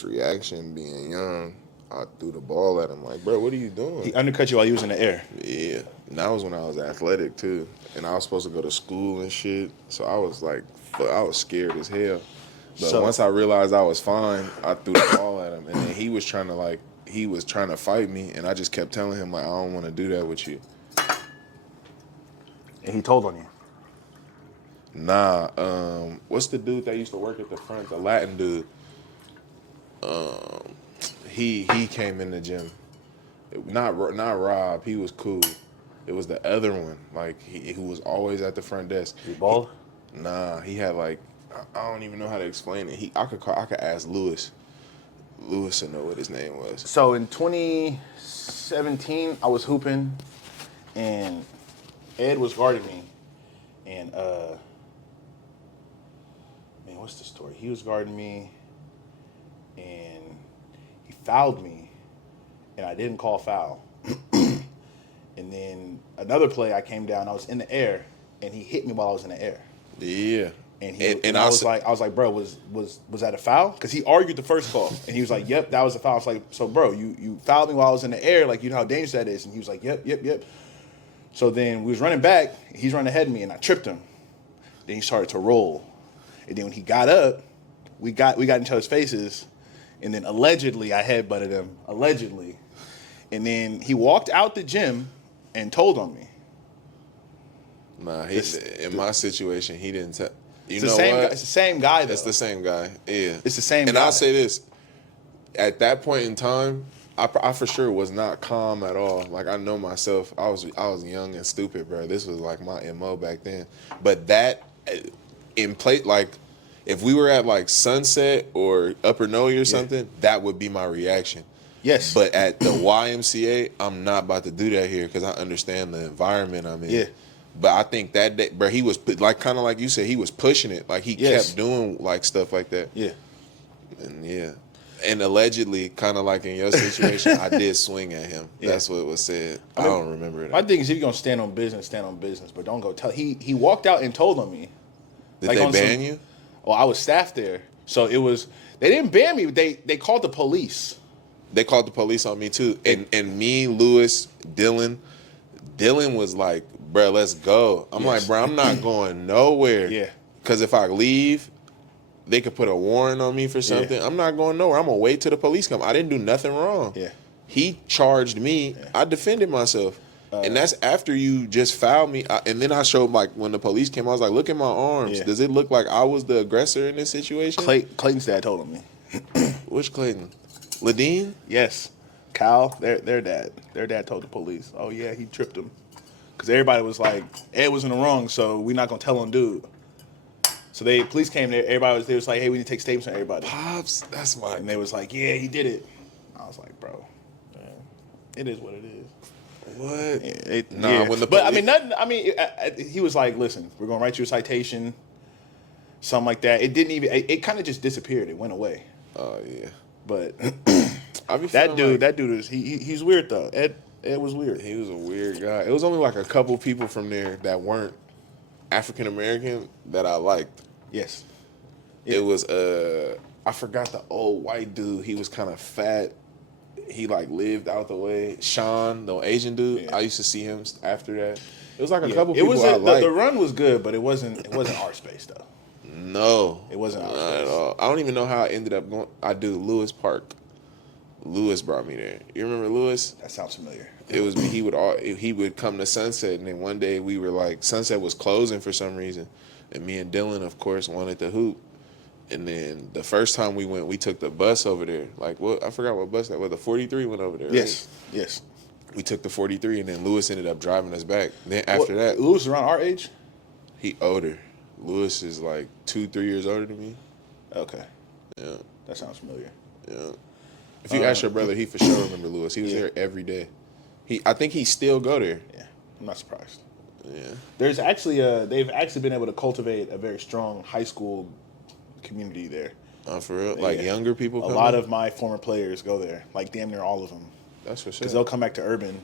first reaction being young, I threw the ball at him like, bro, what are you doing? He undercut you while he was in the air. Yeah. And that was when I was athletic, too. And I was supposed to go to school and shit. So I was like, I was scared as hell. But once I realized I was fine, I threw the ball at him. And then he was trying to fight me. And I just kept telling him, like, I don't want to do that with you. And he told on you. Nah, what's the dude that used to work at the front, the Latin dude? He came in the gym. Not Rob, he was cool. It was the other one, like who was always at the front desk. He bald? Nah, he had like I don't even know how to explain it. I could ask Lewis. Lewis to know what his name was. So in 2017, I was hooping, and Ed was guarding me, and man, what's the story? He was guarding me, and he fouled me, and I didn't call foul. And then another play, I came down, I was in the air, and he hit me while I was in the air. Yeah. And I was like, bro, was that a foul? Because he argued the first call, and he was like, yep, that was a foul. I was like, so bro, you fouled me while I was in the air, like, you know how dangerous that is. And he was like, yep. So then we was running back, he's running ahead of me, and I tripped him. Then he started to roll, and then when he got up, we got in each other's faces, and then allegedly I headbutted him, allegedly, and then he walked out the gym and told on me. Nah, in my situation, he didn't tell. It's the same guy, though. It's the same guy. Yeah. It's the same guy. And I'll say this. At that point in time, I for sure was not calm at all. Like, I know myself. I was young and stupid, bro. This was like my MO back then. But that, in play, like, if we were at like Sunset or Upper Noe or something, that would be my reaction. Yes. But at the YMCA, I'm not about to do that here because I understand the environment I'm in. Yeah. But I think that day, bro, he was like, kind of like you said, he was pushing it. Like, he kept doing like stuff like that. Yeah. And allegedly, kind of like in your situation, I did swing at him. Yeah. That's what was said. I don't remember that. My thing is, if you're gonna stand on business. But don't go tell. He walked out and told on me. Did they ban you? Well, I was staff there, so it was. They didn't ban me. They called the police. They called the police on me too. And me, Lewis, Dylan was like, bro, let's go. I'm like, bro, I'm not going nowhere. Yeah. Because if I leave, they could put a warrant on me for something. Yeah. I'm not going nowhere. I'm going to wait till the police come. I didn't do nothing wrong. Yeah. He charged me. Yeah. I defended myself. And that's after you just fouled me. And then I showed, like, when the police came, I was like, look at my arms. Yeah. Does it look like I was the aggressor in this situation? Clayton's dad told on me. Which Clayton? Ladine? Yes. Kyle, their dad. Their dad told the police, oh, yeah, he tripped him. Because everybody was like, Ed was in the wrong, so we're not going to tell on dude. So police came there. They was like, hey, we need to take statements from everybody. Pops, that's why. And they was like, yeah, he did it. I was like, bro, man, it is what it is. What? When the police... But I mean, nothing. I mean, he was like, listen, we're going to write you a citation, something like that. It didn't even. It kind of just disappeared. It went away. Oh yeah. But that dude is he's weird though. Ed was weird. He was a weird guy. It was only like a couple people from there that weren't African American that I liked. Yes. Yeah. It was I forgot the old white dude. He was kind of fat. He like lived out the way. Sean, the Asian dude. Yeah. I used to see him after that. It was like a couple people I liked. The run was good, but it wasn't our space though. No. It wasn't our space. Not at all. I don't even know how I ended up going. I do Lewis Park. Lewis brought me there. You remember Lewis? That sounds familiar. It was me. He would come to Sunset, and then one day we were like, Sunset was closing for some reason, and me and Dylan, of course, wanted to hoop. And then the first time we went, we took the bus over there. Like, what? I forgot what bus that was. The 43 went over there. Yes, right? Yes. We took the 43, and then Lewis ended up driving us back. Then after that, Lewis is around our age. He older. Lewis is like 2-3 years older than me. Okay. Yeah. That sounds familiar. Yeah. If you ask your brother, he for sure remember Lewis. He was there every day. I think he still go there. Yeah, I'm not surprised. Yeah. There's actually they've actually been able to cultivate a very strong high school community there. For real? Like younger people come A lot of my former players go there, like damn near all of them. That's for sure. Because they'll come back to Urban,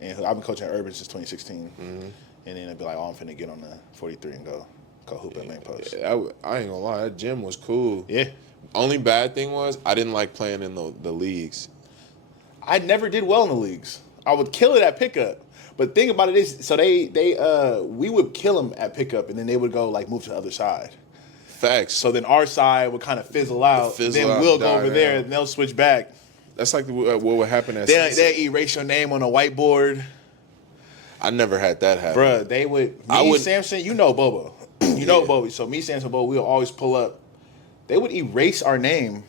and I've been coaching at Urban since 2016. Mm-hmm. And then they'll be like, oh, I'm finna get on the 43 and go. Go hoop at main post. I ain't gonna lie, that gym was cool. Yeah. Only bad thing was I didn't like playing in the leagues. I never did well in the leagues. I would kill it at pickup. But think about it is, so we would kill them at pickup, and then they would go like move to the other side. Facts. So then our side would kind of fizzle out. Then we'll go over there, and they'll switch back. That's like what would happen at They erase your name on a whiteboard. I never had that happen. Bruh, they would. Samson, you know Bobo. You know Bobo. So me, Samson, Bobo, we'll always pull up. They would erase our name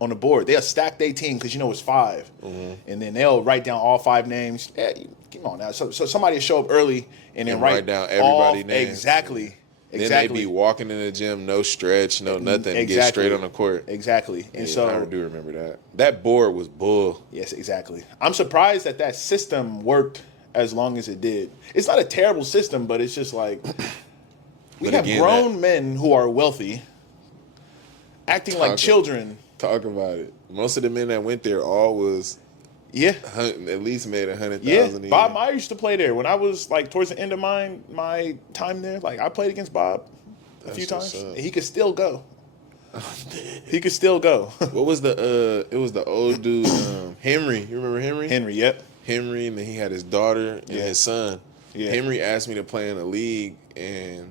on the board. They'll stack their team because it's 5. Mm-hmm. And then they'll write down all 5 names. Yeah, come on now. So somebody will show up early and then write down everybody's name. Exactly. Then they be walking in the gym, no stretch, no nothing, exactly. Get straight on the court. Exactly. And so I do remember that. That board was bull. Yes, exactly. I'm surprised that system worked as long as it did. It's not a terrible system, but it's just like we have grown men who are wealthy acting like children. Talk about it. Most of the men that went there all was at least made 100,000 a year. Bob Meyer used to play there when I was like towards the end of my time there. Like I played against Bob a few times. And he could still go. He could still go. What was it was the old dude Henry. You remember Henry? Henry, yep. Henry, and then he had his daughter and his son. Yeah. Henry asked me to play in a league, and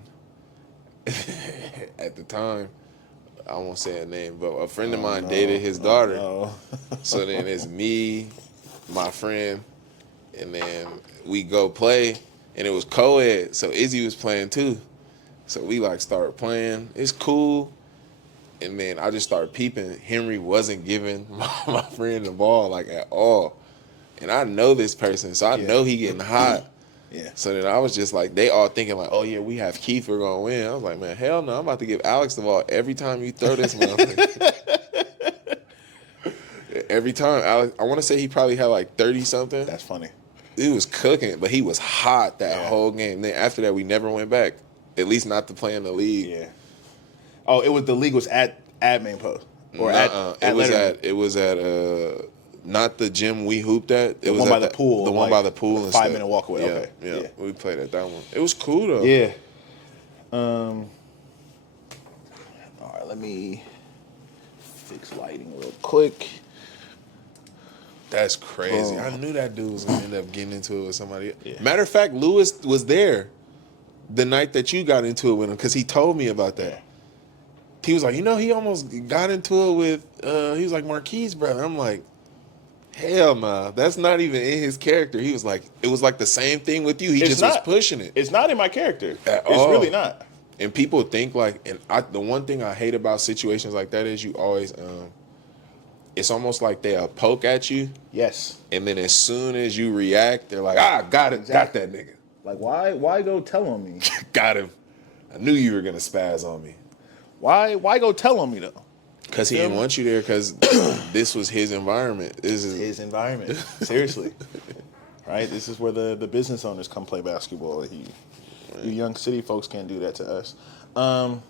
at the time, I won't say a name, but a friend of mine dated his daughter. No. So then it's me, my friend, and then we go play, and it was co-ed, so Izzy was playing too. So we started playing. It's cool. And then I just started peeping. Henry wasn't giving my friend the ball at all. And I know this person, so I know he getting hot. Yeah. So then I was just they all thinking oh yeah, we have Keith, we're gonna win. I was like, man, hell no, I'm about to give Alex the ball every time you throw this motherfucker. Every time, Alex, I want to say he probably had 30 something. That's funny. He was cooking, but he was hot that whole game. Then after that, we never went back. At least not to play in the league. Yeah. Oh, the league was at main post or it was at not the gym we hooped at. It was one by the pool. The one by the pool. And 5-minute walk away. Yeah, Okay. Yeah, we played at that one. It was cool though. Yeah. All right, let me fix lighting real quick. That's crazy. I knew that dude was gonna end up getting into it with somebody. Yeah. Matter of fact, Lewis was there the night that you got into it with him because he told me about that. Yeah. He was like, he almost got into it with. He was like Marquise' brother. I'm like, hell nah, that's not even in his character. He was like, it was the same thing with you. He just was pushing it. It's not in my character. It's really not. And people think the one thing I hate about situations like that is you always, it's almost like they'll poke at you. Yes. And then as soon as you react, they're like, got it, got that nigga. Like, why go tell on me? Got him. I knew you were going to spaz on me. Why go tell on me, though? Because he didn't want you there because this was his environment. This is his environment. Seriously. Right? This is where the business owners come play basketball. You young city folks can't do that to us. Well,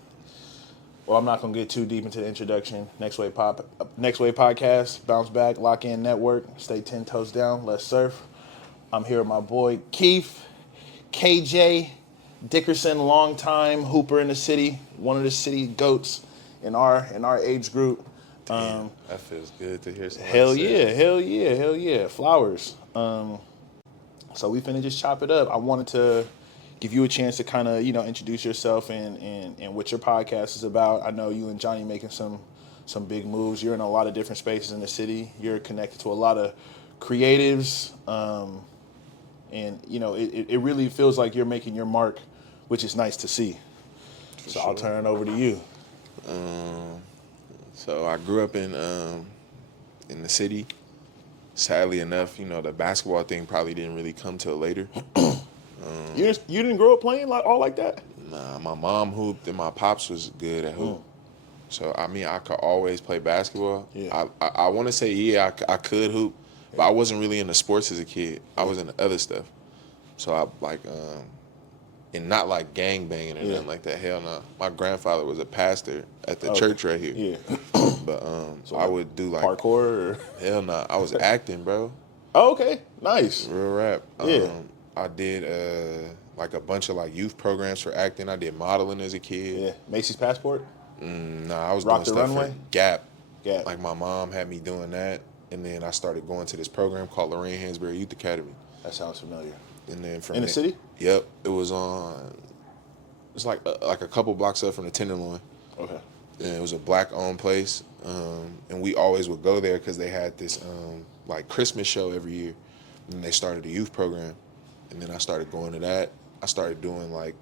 I'm not going to get too deep into the introduction. Next Wave Podcast, Bounce Back, Lock In Network. Stay 10 toes down. Let's surf. I'm here with my boy Keith, KJ, Dickerson, longtime hooper in the city, one of the city goats in our age group. That feels good to hear. Hell yeah. Flowers. So we finna just chop it up. I wanted to give you a chance to kind of, introduce yourself and what your podcast is about. I know you and Johnny making some big moves. You're in a lot of different spaces in the city. You're connected to a lot of creatives. And, it really feels like you're making your mark, which is nice to see. So I'll turn it over to you. So I grew up in the city. Sadly enough, the basketball thing probably didn't really come till later. You didn't grow up playing like that? Nah, my mom hooped and my pops was good at hoop. So, I could always play basketball. Yeah. I want to say, I could hoop, but I wasn't really into sports as a kid. I was into other stuff. So, and not like gang banging or nothing like that. Hell no. My grandfather was a pastor at the church right here. Yeah. But so I would do parkour or? Hell no. I was acting, bro. Oh, okay. Nice. Real rap. Yeah. I did like a bunch of like youth programs for acting. I did modeling as a kid. Yeah. Macy's Passport. Nah, I was Rock doing the stuff Runway? for Gap. Gap. Like my mom had me doing that, and then I started going to this program called Lorraine Hansberry Youth Academy. That sounds familiar. And then from In the city? Yep, it was on. It's like a couple blocks up from the Tenderloin. Okay. And it was a black-owned place, and we always would go there because they had this like Christmas show every year. And they started a youth program, and then I started going to that. I started doing like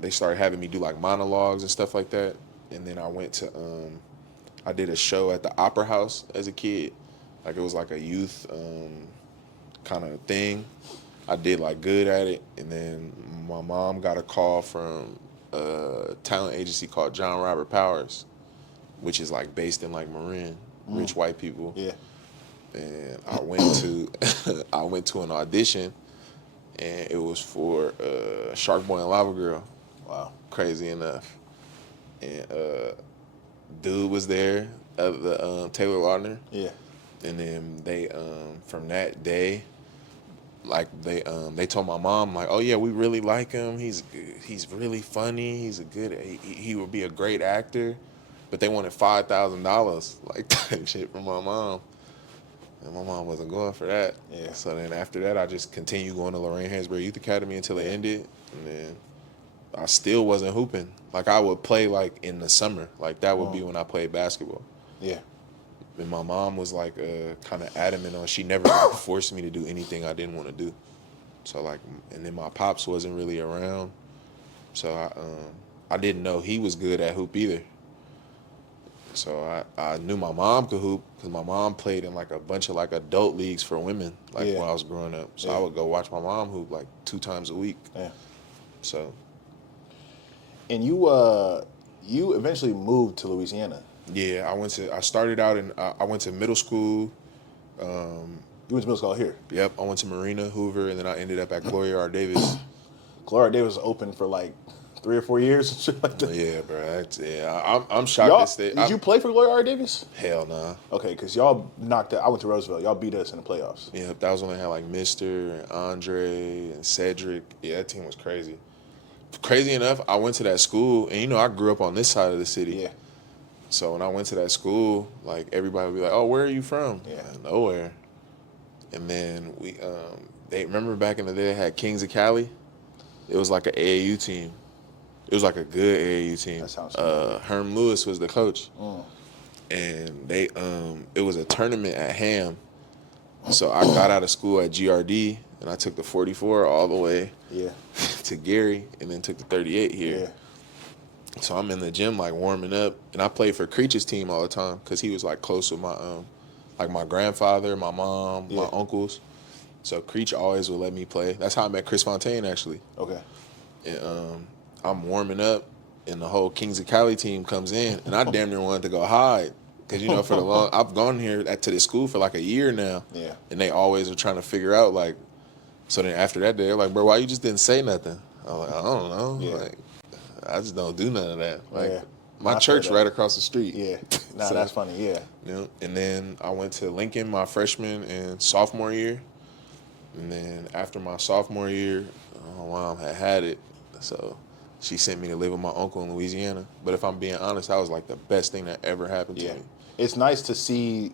they started having me do like monologues and stuff like that. And then I went to I did a show at the Opera House as a kid. Like it was like a youth kind of thing. I did like good at it, and then my mom got a call from a talent agency called John Robert Powers, which is like based in like Marin, rich white people. Yeah. And I went to I went to an audition, and it was for Shark Boy and Lava Girl. Wow. Crazy enough. And dude was there, the Taylor Lautner. Yeah. And then they from that day, like they told my mom like, oh yeah, we really like him. He's really funny. He's a good. He would be a great actor, but they wanted $5,000 like type shit from my mom, and my mom wasn't going for that. Yeah. So then after that, I just continued going to Lorraine Hansberry Youth Academy until it ended, and then I still wasn't hooping. Like I would play like in the summer, like that would be when I played basketball. Yeah. And my mom was like kind of adamant on, she never like, forced me to do anything I didn't want to do. So like, and then my pops wasn't really around, so I didn't know he was good at hoop either. So I knew my mom could hoop because my mom played in like a bunch of like adult leagues for women like when I was growing up. So I would go watch my mom hoop like 2 times a week. Yeah. So. And you eventually moved to Louisiana. Yeah, I started out I went to middle school. You went to middle school here. Yep, I went to Marina, Hoover, and then I ended up at Gloria R. Davis. Gloria Davis was open for like 3 or 4 years and shit like that. Yeah, bro. I'm shocked. Did you play for Gloria R. Davis? Hell nah. Okay, because y'all knocked out. I went to Roosevelt. Y'all beat us in the playoffs. Yeah, that was when they had like Mister and Andre and Cedric. Yeah, that team was crazy. Crazy enough, I went to that school, and I grew up on this side of the city. Yeah. So when I went to that school, like everybody would be like, "Oh, where are you from?" Yeah. Nowhere. And then they remember back in the day they had Kings of Cali. It was like an AAU team. It was like a good AAU team. That sounds familiar. Herm Lewis was the coach, and they it was a tournament at Ham. So I got out of school at GRD, and I took the 44 all the way to Gary, and then took the 38 here. Yeah. So I'm in the gym like warming up, and I played for Creech's team all the time because he was like close with my like my grandfather, my mom, my uncles. So Creech always would let me play. That's how I met Chris Fontaine actually. Okay. And I'm warming up, and the whole Kings of Cali team comes in, and I damn near wanted to go hide because for the long I've gone here to this school for like a year now. Yeah. And they always are trying to figure out like. So then after that day, they're like, "Bro, why you just didn't say nothing?" I'm like, "I don't know. Yeah. Like, I just don't do none of that. Like, my I church feel that. right across the street." Yeah. Nah, So, that's funny. Yeah. And then I went to Lincoln my freshman and sophomore year. And then after my sophomore year, my mom had it. So she sent me to live with my uncle in Louisiana. But if I'm being honest, that was like the best thing that ever happened to me. It's nice to see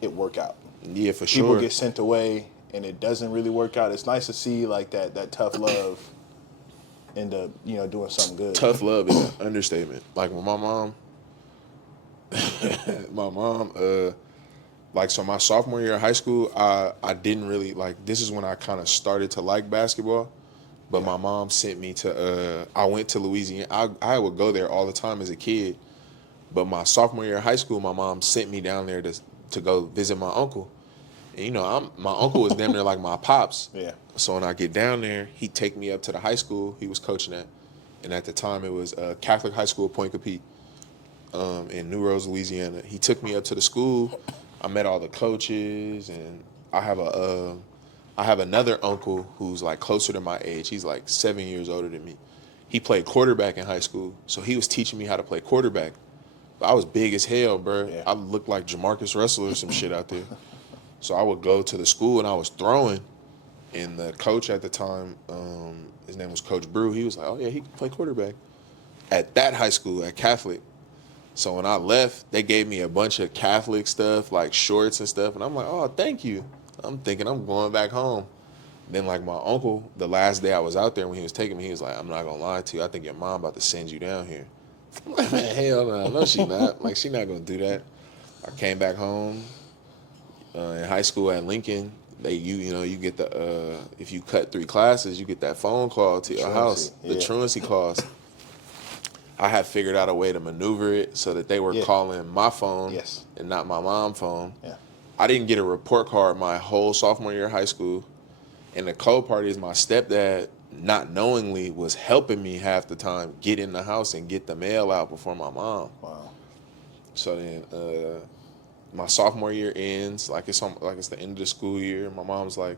it work out. Yeah, for sure. People get sent away and it doesn't really work out. It's nice to see like that tough love end up, doing something good. Tough love is an understatement. Like when my mom, like, so my sophomore year of high school, I didn't really, like, this is when I kind of started to like basketball. But my mom sent me to, I went to Louisiana. I would go there all the time as a kid. But my sophomore year of high school, my mom sent me down there to go visit my uncle. And, my uncle was damn near like my pops. Yeah. So when I get down there, he'd take me up to the high school he was coaching at. And at the time, it was Catholic High School, Point Capite, in New Rose, Louisiana. He took me up to the school. I met all the coaches, and I have another uncle who's like closer to my age. He's like 7 years older than me. He played quarterback in high school, so he was teaching me how to play quarterback. But I was big as hell, bro. Yeah. I looked like Jamarcus Russell or some shit out there. So I would go to the school and I was throwing, And the coach at the time, his name was Coach Brew. He was like, "Oh yeah, he can play quarterback." At that high school, at Catholic. So when I left, they gave me a bunch of Catholic stuff, like shorts and stuff, and I'm like, "Oh, thank you." I'm thinking I'm going back home. Then like my uncle, the last day I was out there when he was taking me, he was like, "I'm not gonna lie to you. I think your mom about to send you down here." I'm like, "Man, hell no she not. Like she not gonna do that." I came back home in high school at Lincoln. You get the if you cut 3 classes, you get that phone call to your house, the truancy calls. I had figured out a way to maneuver it so that they were calling my phone and not my mom's phone. Yeah. I didn't get a report card my whole sophomore year of high school. And the cold part is my stepdad, not knowingly, was helping me half the time get in the house and get the mail out before my mom. Wow. So then my sophomore year ends, like it's the end of the school year. My mom's like,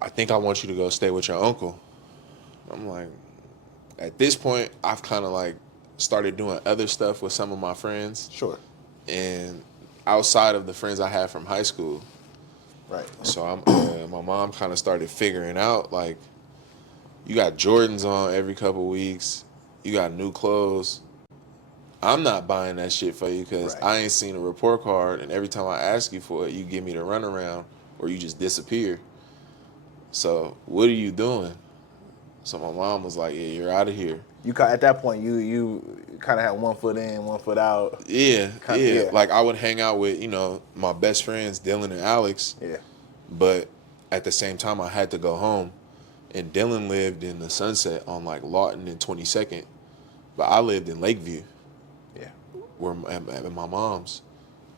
"I think I want you to go stay with your uncle." I'm like, at this point, I've kind of like started doing other stuff with some of my friends. Sure. And outside of the friends I had from high school. Right. So my mom kind of started figuring out, like, you got Jordans on every couple weeks. You got new clothes. I'm not buying that shit for you because I ain't seen a report card, and every time I ask you for it, you give me the runaround or you just disappear. So what are you doing? So my mom was like, "Yeah, you're out of here." At that point, you kind of had one foot in, one foot out. Yeah. Like I would hang out with my best friends, Dylan and Alex. Yeah. But at the same time, I had to go home, and Dylan lived in the Sunset on like Lawton and 22nd, but I lived in Lakeview. Yeah. Where at my mom's,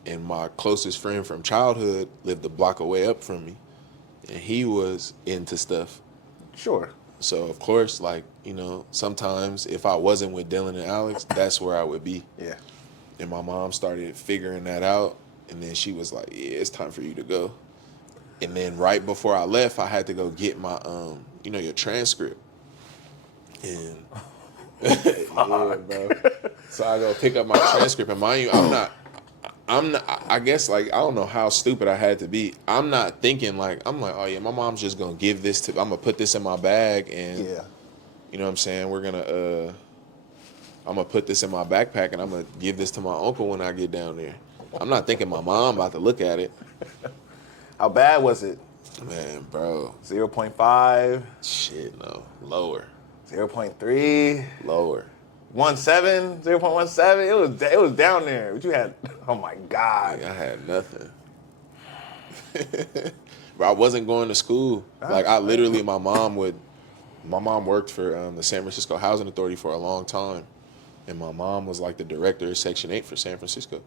and my closest friend from childhood lived a block away up from me, and he was into stuff. Sure. So of course, like sometimes if I wasn't with Dylan and Alex, that's where I would be. Yeah. And my mom started figuring that out, and then she was like, "Yeah, it's time for you to go." And then right before I left, I had to go get my your transcript. And yeah, bro. So I go pick up my transcript, and mind you, I'm not. I guess like I don't know how stupid I had to be. I'm not thinking like oh yeah, my mom's just gonna give this to. I'm gonna put this in my bag, and you know what I'm saying. I'm gonna put this in my backpack, and I'm gonna give this to my uncle when I get down there. I'm not thinking my mom about to look at it. How bad was it? Man, bro. 0.5. Shit, no. Lower. 0.3. Lower. 0.17. 0.17. It was down there. But you had. Oh my God. I had nothing. But I wasn't going to school. Like I literally, my mom worked for the San Francisco Housing Authority for a long time, and my mom was like the director of Section 8 for San Francisco.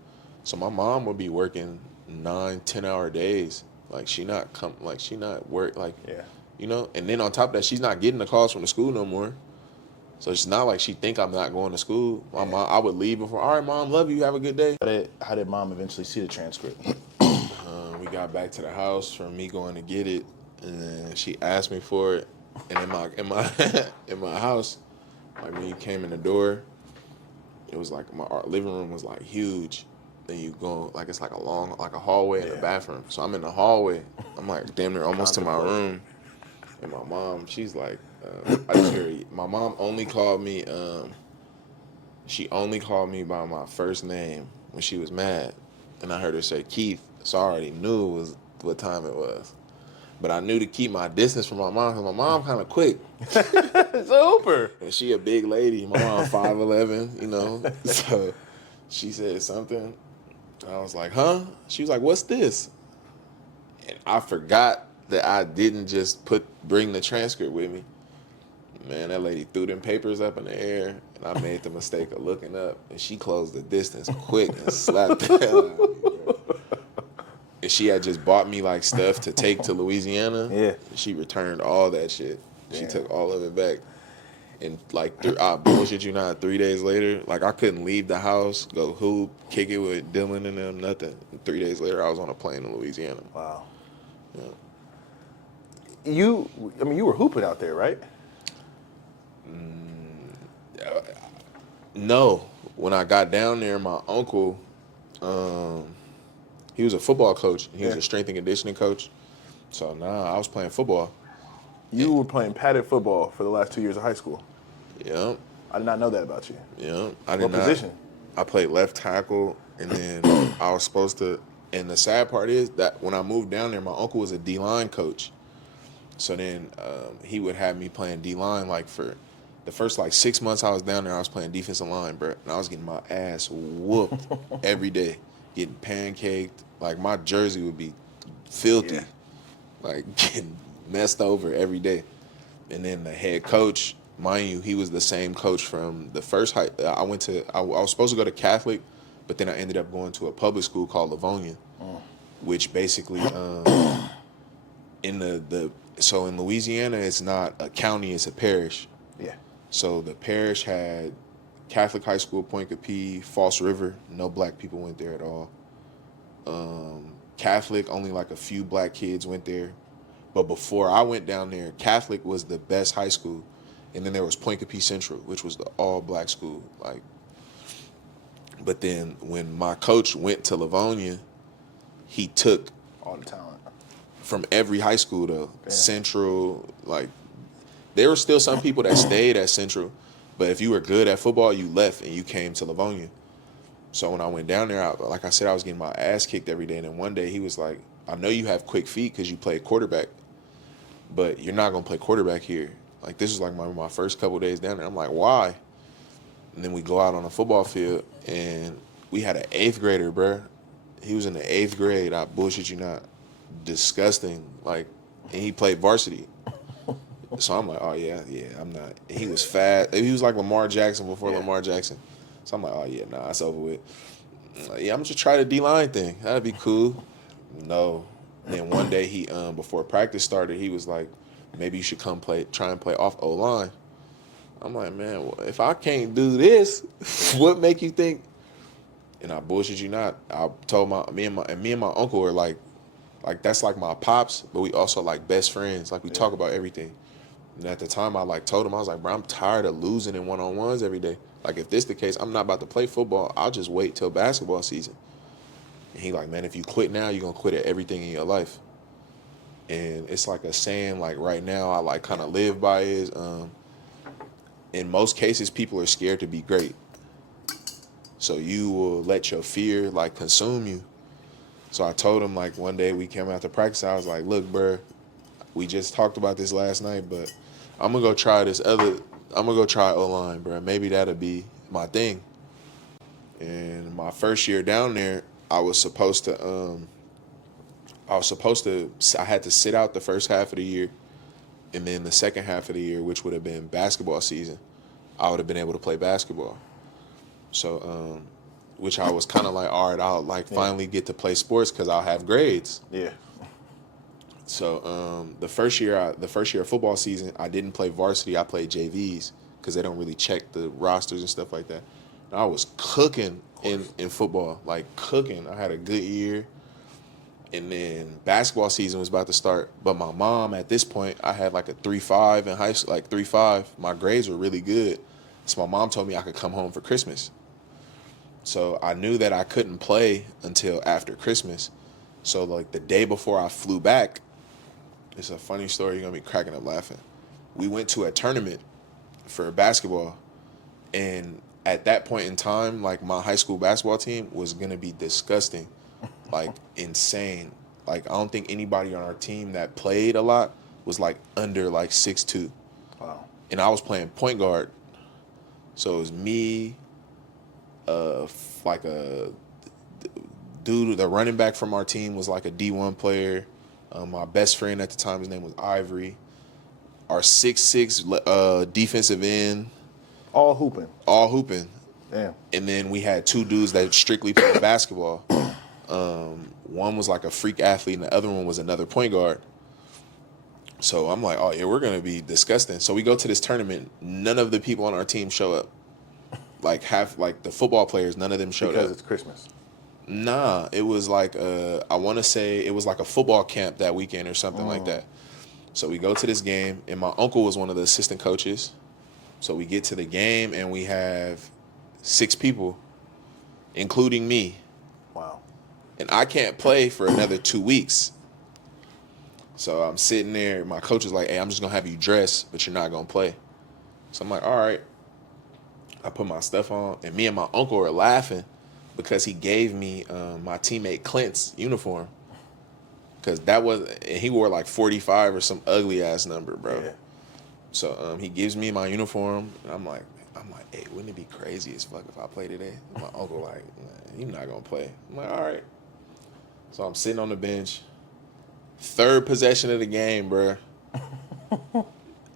So my mom would be working 9-10-hour days. Like she not work like and then on top of that, she's not getting the calls from the school no more. So it's not like she think I'm not going to school. My mom, I would leave before. "All right, mom, love you. Have a good day." How did mom eventually see the transcript? We got back to the house from me going to get it, and then she asked me for it. And in my house, like when you came in the door, it was like our living room was like huge. Then you go like it's like a hallway and a bathroom. So I'm in the hallway. I'm like damn near almost to my room. And my mom, she's like, I just hear my mom only called me. She only called me by my first name when she was mad, and I heard her say Keith. So I already knew it was what time it was. But I knew to keep my distance from my mom because my mom kind of quick. Super. And she a big lady. My mom 5'11", So she said something. I was like, "Huh?" She was like, "What's this?" And I forgot that I didn't just bring the transcript with me. Man, that lady threw them papers up in the air, and I made the mistake of looking up, and she closed the distance quick and slapped the hell out of me, bro. And she had just bought me like stuff to take to Louisiana. Yeah. She returned all that shit. She took all of it back. And like, I bullshit you not, 3 days later, like I couldn't leave the house, go hoop, kick it with Dylan and them, nothing. And 3 days later, I was on a plane in Louisiana. Wow. Yeah. You were hooping out there, right? No. When I got down there, my uncle, he was a football coach. He was a strength and conditioning coach. So I was playing football. You were playing padded football for the last 2 years of high school. Yep. I did not know that about you. Yep. I did What not. position? I played left tackle, and then I was supposed to. And the sad part is that when I moved down there, my uncle was a D-line coach. So then he would have me playing D-line like for the first like 6 months I was down there. I was playing defensive line, bro, and I was getting my ass whooped every day, getting pancaked. Like my jersey would be filthy, Yeah. like getting messed over every day. And then the head coach, mind you, he was the same coach from the first high. I went to. I was supposed to go to Catholic, but then I ended up going to a public school called Livonia, which basically in the so in Louisiana it's not a county, it's a parish. Yeah. So the parish had Catholic High School, Point Capee, False River. No black people went there at all. Catholic, only like a few black kids went there. But before I went down there, Catholic was the best high school. And then there was Point Capee Central, which was the all black school. Like, but then when my coach went to Livonia, he took All the talent. from every high school though. Damn. Central, like there were still some people that stayed at Central, but if you were good at football, you left and you came to Livonia. So when I went down there, like I said, I was getting my ass kicked every day. And then one day he was like, I know you have quick feet because you play quarterback, but you're not going to play quarterback here. Like this was like my first couple days down there. I'm like, why? And then we go out on the football field and we had an 8th grader, bruh. He was in the 8th grade. I bullshit you not. Disgusting. Like, and he played varsity. So I'm like, oh yeah, I'm not. And he was fat. He was like Lamar Jackson before Lamar Jackson. So I'm like, oh yeah, nah, it's over with. I'm like, yeah, I'm just try the D-line thing. That'd be cool. No. Then one day he, before practice started, he was like, maybe you should try and play off O-line. I'm like, man, well, if I can't do this, what make you think? And I bullshit you not. I told me and my uncle are like that's like my pops, but we also like best friends. Like we talk about everything. And at the time, I like told him, I was like, bro, I'm tired of losing in one-on-ones every day. Like if this the case, I'm not about to play football. I'll just wait till basketball season. And he like, man, if you quit now, you're gonna quit at everything in your life. And it's like a saying, like right now, I like kind of live by is, in most cases, people are scared to be great. So you will let your fear like consume you. So I told him like one day we came out to practice, I was like, look, bro, we just talked about this last night, but I'm gonna go try O-line, bro. Maybe that'll be my thing. And my first year down there, I had to sit out the first half of the year, and then the second half of the year, which would have been basketball season, I would have been able to play basketball. So, which I was kind of like, all right, I'll like finally get to play sports because I'll have grades. Yeah. So the first year of football season, I didn't play varsity. I played JVs because they don't really check the rosters and stuff like that. And I was cooking in football, like cooking. I had a good year. And then basketball season was about to start. But my mom, at this point, I had like a 3.5 in high school, like 3.5. My grades were really good. So my mom told me I could come home for Christmas. So I knew that I couldn't play until after Christmas. So like the day before I flew back, it's a funny story. You're going to be cracking up laughing. We went to a tournament for basketball. And at that point in time, like my high school basketball team was going to be disgusting, like insane. Like I don't think anybody on our team that played a lot was like under like 6'2". Wow. And I was playing point guard. So it was me, like a dude, the running back from our team was like a D1 player. My best friend at the time, his name was Ivory. Our 6'6" defensive end. All hooping. All hooping. Damn. And then we had 2 dudes that strictly played basketball. One was like a freak athlete and the other one was another point guard. So I'm like, oh yeah, we're going to be disgusting. So we go to this tournament. None of the people on our team show up. Like the football players, none of them showed up. Because it's Christmas. Nah, it was like I want to say it was like a football camp that weekend or something like that. So we go to this game, and my uncle was one of the assistant coaches. So we get to the game, and we have 6 people, including me. Wow. And I can't play for another 2 weeks. So I'm sitting there. My coach is like, "Hey, I'm just gonna have you dress, but you're not gonna play." So I'm like, "All right." I put my stuff on, and me and my uncle are laughing because he gave me my teammate Clint's uniform. Because that was, and he wore like 45 or some ugly ass number, bro. Yeah. So he gives me my uniform, and I'm like, hey, wouldn't it be crazy as fuck if I play today? My uncle like, nah, you're not gonna play. I'm like, all right. So I'm sitting on the bench. Third possession of the game, bro.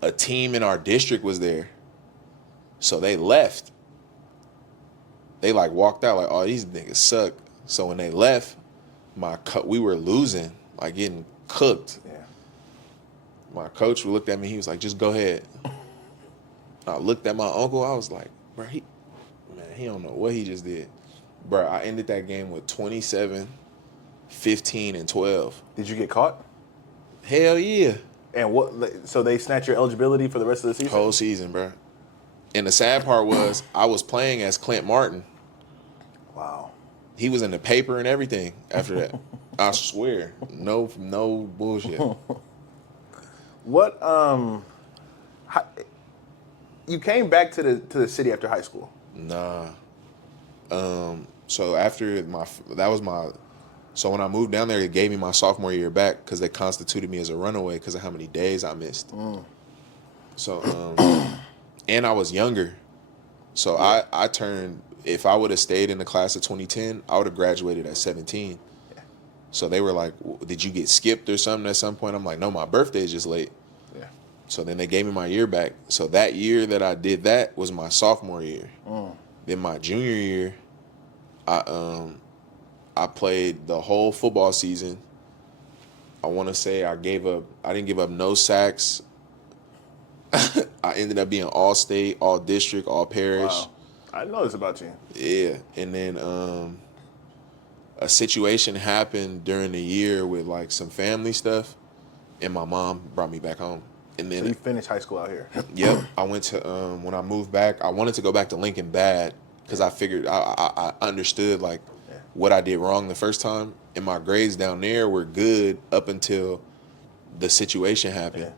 A team in our district was there, so they left. They like walked out like, oh, these niggas suck. So when they left, we were losing, like getting cooked. Yeah. My coach looked at me. He was like, just go ahead. I looked at my uncle. I was like, bro, he don't know what he just did. Bro, I ended that game with 27, 15, and 12. Did you get caught? Hell yeah. And what? So they snatched your eligibility for the rest of the season? Whole season, bro. And the sad part was I was playing as Clint Martin. Wow. He was in the paper and everything after that. I swear. No bullshit. What you came back to the city after high school? Nah. So after so when I moved down there, it gave me my sophomore year back because they constituted me as a runaway because of how many days I missed. So and I was younger. So I turned, if I would have stayed in the class of 2010, I would have graduated at 17. Yeah. So they were like, did you get skipped or something at some point? I'm like, no, my birthday's just late. Yeah. So then they gave me my year back. So that year that I did that was my sophomore year. Then my junior year, I played the whole football season. I want to say I didn't give up no sacks. I ended up being all state, all district, all parish. Wow. I know this about you. Yeah. And then a situation happened during the year with like some family stuff, and my mom brought me back home. And then So you finished high school out here? Yep. I went to when I moved back, I wanted to go back to Lincoln bad because I figured I understood like what I did wrong the first time, and my grades down there were good up until the situation happened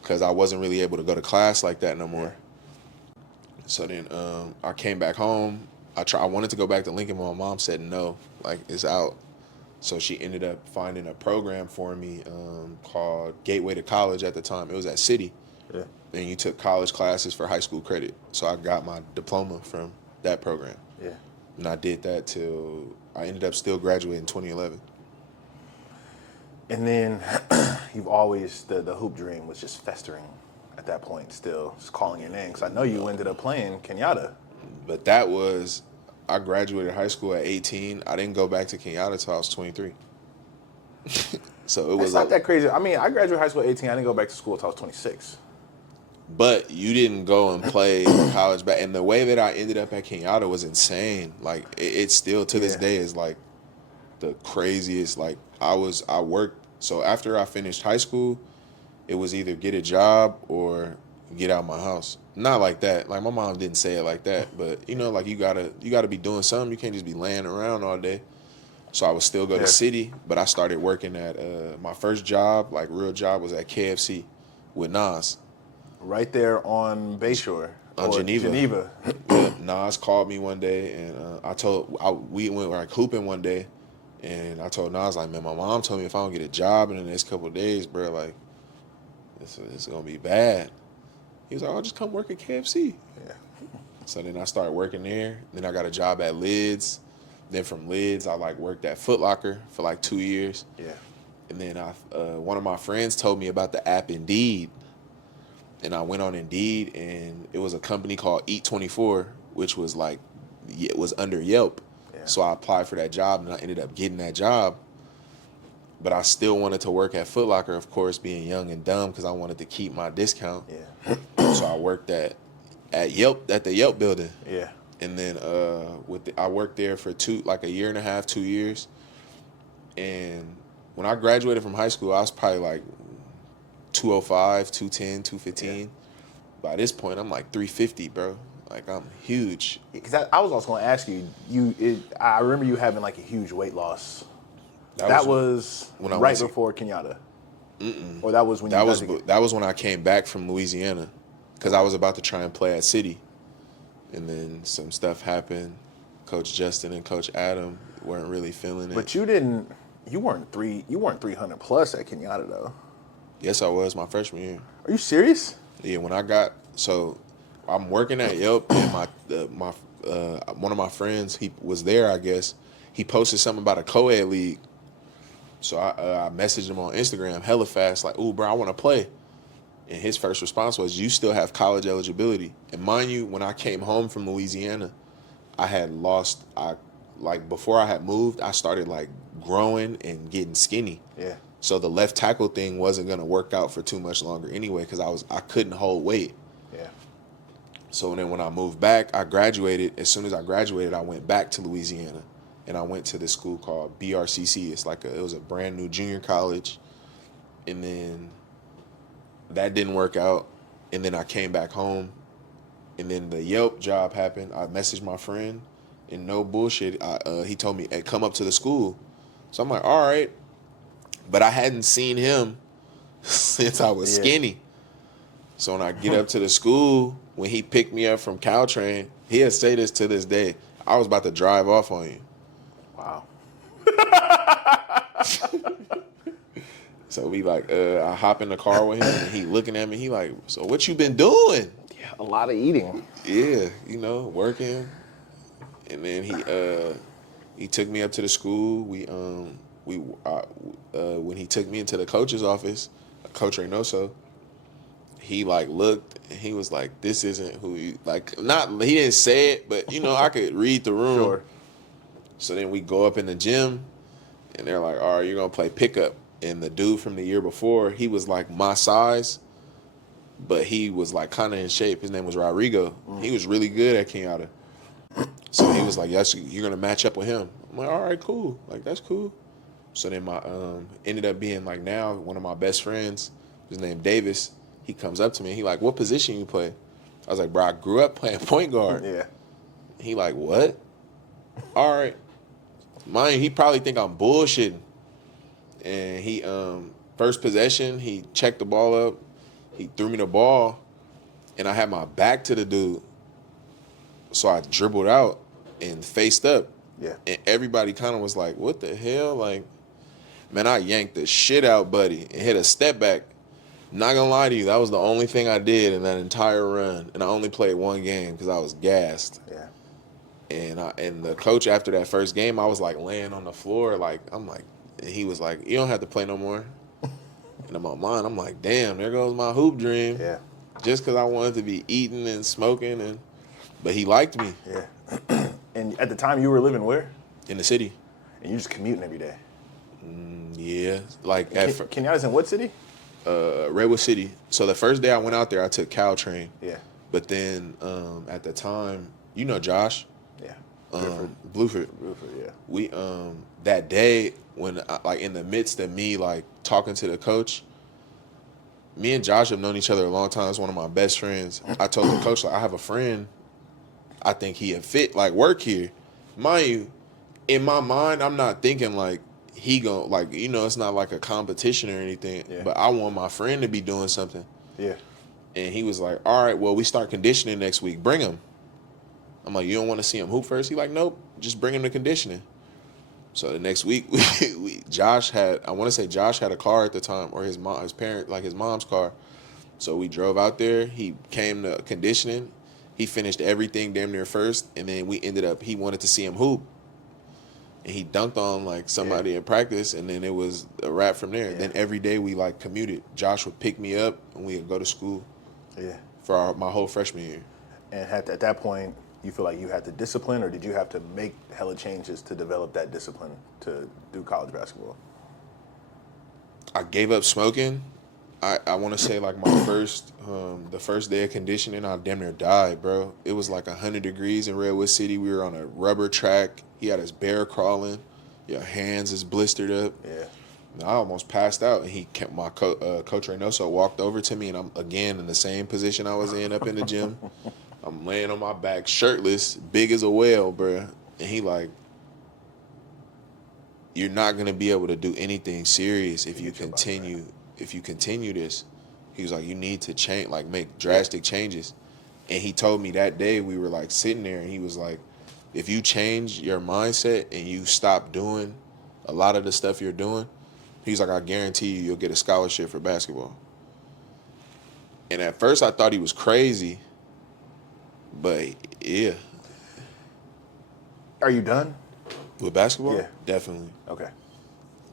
because I wasn't really able to go to class like that no more. So then I came back home. I wanted to go back to Lincoln, but my mom said no, like it's out. So she ended up finding a program for me called Gateway to College at the time. It was at City. Yeah. And you took college classes for high school credit. So I got my diploma from that program. Yeah. And I did that till I ended up still graduating in 2011. And then you've always, the hoop dream was just festering at that point, still just calling your name. Because I know you ended up playing Kenyatta. But that was, I graduated high school at 18. I didn't go back to Kenyatta until I was 23. So it was It's not that crazy. I mean, I graduated high school at 18. I didn't go back to school until I was 26. But you didn't go and play college back. And the way that I ended up at Kenyatta was insane. Like, it still, to this day, is like the craziest. Like, I worked. So after I finished high school, it was either get a job or get out of my house. Not like that. Like, my mom didn't say it like that. But, you know, like, you gotta be doing something. You can't just be laying around all day. So I would still go to City. But I started working at, my first job, like, real job, was at KFC with Nas. Right there on Bayshore. On Geneva. Yeah, Nas called me one day, and we went like hooping one day, and I told Nas, like, man, my mom told me if I don't get a job in the next couple of days, bro, like, it's gonna be bad. He was like, I'll just come work at KFC. Yeah. So then I started working there. Then I got a job at Lids. Then from Lids, I like worked at Foot Locker for like 2 years. Yeah. And then one of my friends told me about the app Indeed. And I went on Indeed, and it was a company called Eat24, which was like, it was under Yelp. Yeah. So I applied for that job, and I ended up getting that job. But I still wanted to work at Foot Locker, of course, being young and dumb, because I wanted to keep my discount. Yeah. So I worked at Yelp, at the Yelp building. Yeah. And then I worked there for a year and a half, 2 years. And when I graduated from high school, I was probably like 205, 210, 215. Yeah. By this point, I'm like 350, bro. Like, I'm huge. Because I was also going to ask you, I remember you having like a huge weight loss. That was right before Kenyatta. Or that was when that was when I came back from Louisiana, because I was about to try and play at City, and then some stuff happened. Coach Justin and Coach Adam weren't really feeling it. But you weren't 300 plus at Kenyatta though. Yes, I was my freshman year. Are you serious? Yeah, when I'm working at Yelp, and one of my friends, he was there, I guess. He posted something about a co-ed league. So I messaged him on Instagram hella fast, like, "Ooh, bro, I want to play." And his first response was, "You still have college eligibility." And mind you, when I came home from Louisiana, I had lost, before I had moved, I started like growing and getting skinny. Yeah. So the left tackle thing wasn't going to work out for too much longer anyway, because I couldn't hold weight. Yeah. So then when I moved back, I graduated. As soon as I graduated, I went back to Louisiana, and I went to this school called BRCC. It was a brand new junior college, and then that didn't work out. And then I came back home, and then the Yelp job happened. I messaged my friend, and no bullshit, he told me, "Hey, come up to the school." So I'm like, all right. But I hadn't seen him since I was skinny. So when I get up to the school, when he picked me up from Caltrain, he'll say this to this day, "I was about to drive off on you." Wow. So we I hop in the car with him, and he looking at me, he like, "So what you been doing?" Yeah, a lot of eating. Yeah, working. And then he took me up to the school. When he took me into the coach's office, Coach Reynoso, he looked, and he was like, "This isn't who you not." He didn't say it, but I could read the room. Sure. So then we go up in the gym, and they're like, "All right, you're gonna play pickup." And the dude from the year before, he was like my size, but he was like kind of in shape. His name was Rodrigo. He was really good at Kenyatta. So he was like, "Yes, you're gonna match up with him." I'm like, "All right, cool. That's cool." So then my ended up being now one of my best friends, his name Davis. He comes up to me. He like, "What position you play?" I was like, "Bro, I grew up playing point guard." Yeah. He like, "What?" All right. Mind you, he probably think I'm bullshitting. And he first possession, he checked the ball up. He threw me the ball, and I had my back to the dude. So I dribbled out and faced up. Yeah. And everybody kind of was like, "What the hell?" Man, I yanked the shit out, buddy, and hit a step back. Not gonna lie to you, that was the only thing I did in that entire run. And I only played one game because I was gassed. Yeah. And the coach, after that first game, I was laying on the floor, and he was like, "You don't have to play no more." And in my mind, I'm like, "Damn, there goes my hoop dream." Yeah. Just because I wanted to be eating and smoking, but he liked me. Yeah. And at the time, you were living where? In the city. And you just commuting every day. Yeah, Kenyatta's in what city? Redwood City. So the first day I went out there, I took Caltrain. Yeah. But then at the time, Josh. Yeah. Blueford. Yeah. We that day when in the midst of me talking to the coach, me and Josh have known each other a long time. It's one of my best friends. I told the coach, I have a friend, I think he'd fit work here. Mind you, in my mind, I'm not thinking he gon' it's not like a competition or anything. Yeah. But I want my friend to be doing something. Yeah. And he was like, "All right, well, we start conditioning next week. Bring him." I'm like, "You don't want to see him hoop first?" He like, "Nope, just bring him to conditioning." So the next week, Josh had a car at the time, or his mom's car. So we drove out there. He came to conditioning. He finished everything damn near first, and then he wanted to see him hoop. And he dunked on somebody in practice, and then it was a wrap from there. Yeah. Then every day we commuted. Josh would pick me up, and we'd go to school. Yeah. For my whole freshman year. And at that point, you feel like you had the discipline, or did you have to make hella changes to develop that discipline to do college basketball? I gave up smoking. I want to say my the first day of conditioning, I damn near died, bro. It was 100 degrees in Redwood City. We were on a rubber track. He had his bear crawling. Your hands is blistered up. Yeah. And I almost passed out. And he kept my Coach Reynoso walked over to me, and I'm again in the same position I was in up in the gym. I'm laying on my back, shirtless, big as a whale, bro. And he "You're not gonna be able to do anything serious if you continue if you continue this, he was like, you need to change, like make drastic changes. And he told me that day, we were like sitting there, and he was like, if you change your mindset and you stop doing a lot of the stuff you're doing, he's like, I guarantee you'll get a scholarship for basketball. And at first I thought he was crazy, but yeah. Are you done? With basketball? Yeah. Definitely. Okay.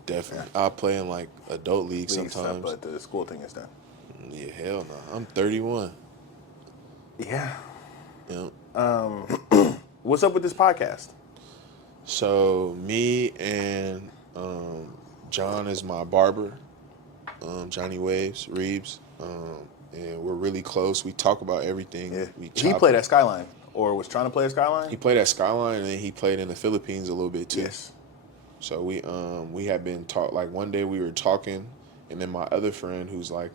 Definitely. I'll play in like adult league Stuff, sometimes. but the school thing is done. Yeah, hell no. I'm 31. Yeah. Yeah. What's up with this podcast? So me and John is my barber, Johnny Waves, Reeves, and we're really close. We talk about everything. Yeah. We He chop played it. at Skyline, or was trying to play at Skyline? He played at Skyline, and then he played in the Philippines a little bit too. Yes. So we had been talk like one day we were talking, and then my other friend who's like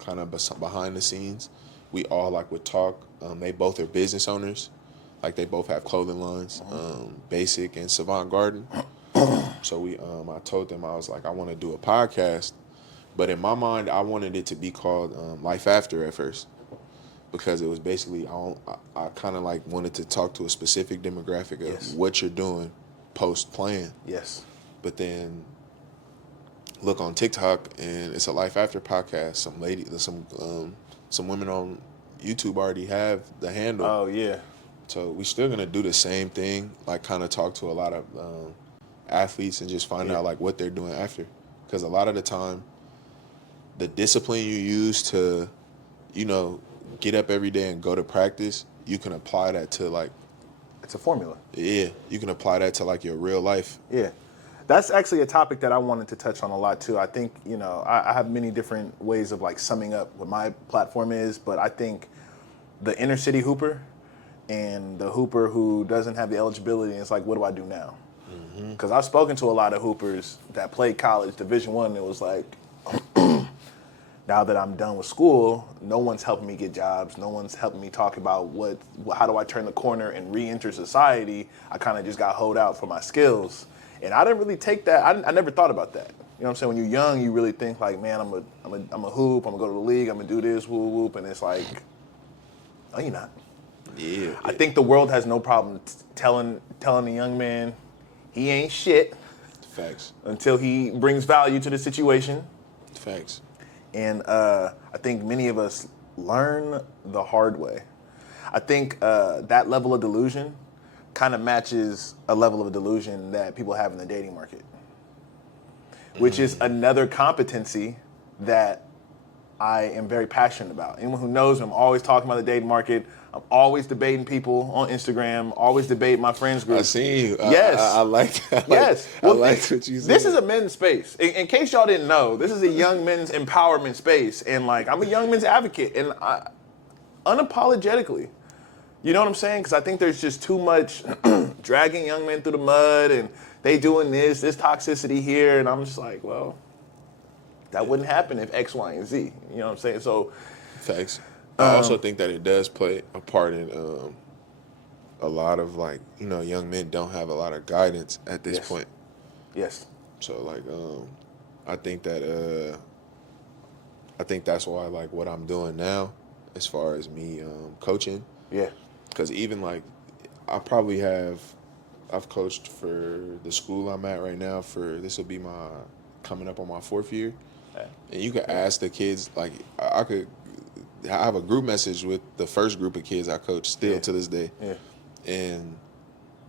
kind of behind the scenes, we all like would talk. They both are business owners, like they both have clothing lines, Basic and Savant Garden. So I told them, I was like, I want to do a podcast, but in my mind I wanted it to be called Life After at first, because it was basically I kind of like wanted to talk to a specific demographic of Yes. what you're doing post playing. Yes. But then look on TikTok and it's a Life After podcast. Some women on YouTube already have the handle. Oh yeah. So we still gonna do the same thing, like kind of talk to a lot of athletes and just find out like what they're doing after. Because a lot of the time, the discipline you use to, get up every day and go to practice, you can apply that to like, It's a formula. yeah, you can apply that to like your real life. Yeah. That's actually a topic that I wanted to touch on a lot too. I think, I have many different ways of like summing up what my platform is, but I think the inner city hooper and the hooper who doesn't have the eligibility, and it's like, what do I do now? Because I've spoken to a lot of hoopers that played college, Division I, and it was like, now that I'm done with school, no one's helping me get jobs. No one's helping me talk about how do I turn the corner and re-enter society. I kind of just got hoed out for my skills. And I didn't really take that. I never thought about that. You know what I'm saying? When you're young, you really think like, man, I'm a hoop. I'm gonna go to the league. I'm gonna do this, whoop, whoop. And it's like, no, you're not. Yeah. I think the world has no problem telling the young man he ain't shit Facts. until he brings value to the situation. Facts. And I think many of us learn the hard way. I think that level of delusion kind of matches a level of delusion that people have in the dating market, which is another competency that I am very passionate about. Anyone who knows me, I'm always talking about the dating market. I'm always debating people on Instagram, always debate my friends group. I seen you. Yes. I like that. Yes. I liked what you said. This is a men's space. In case y'all didn't know, this is a young men's empowerment space. And like, I'm a young men's advocate, and unapologetically. You know what I'm saying? Because I think there's just too much dragging young men through the mud, and they doing this toxicity here. And I'm just like, well, that wouldn't happen if X, Y, and Z. You know what I'm saying? So, Facts. I also think that it does play a part in a lot of like, young men don't have a lot of guidance at this Yes. point. yes. So like, I think that's why like what I'm doing now, as far as me coaching, Yeah. because even like I've coached for the school I'm at right now this will be coming up on my 4th year. And you could ask the kids, like I have a group message with the first group of kids I coach still to this day. Yeah. And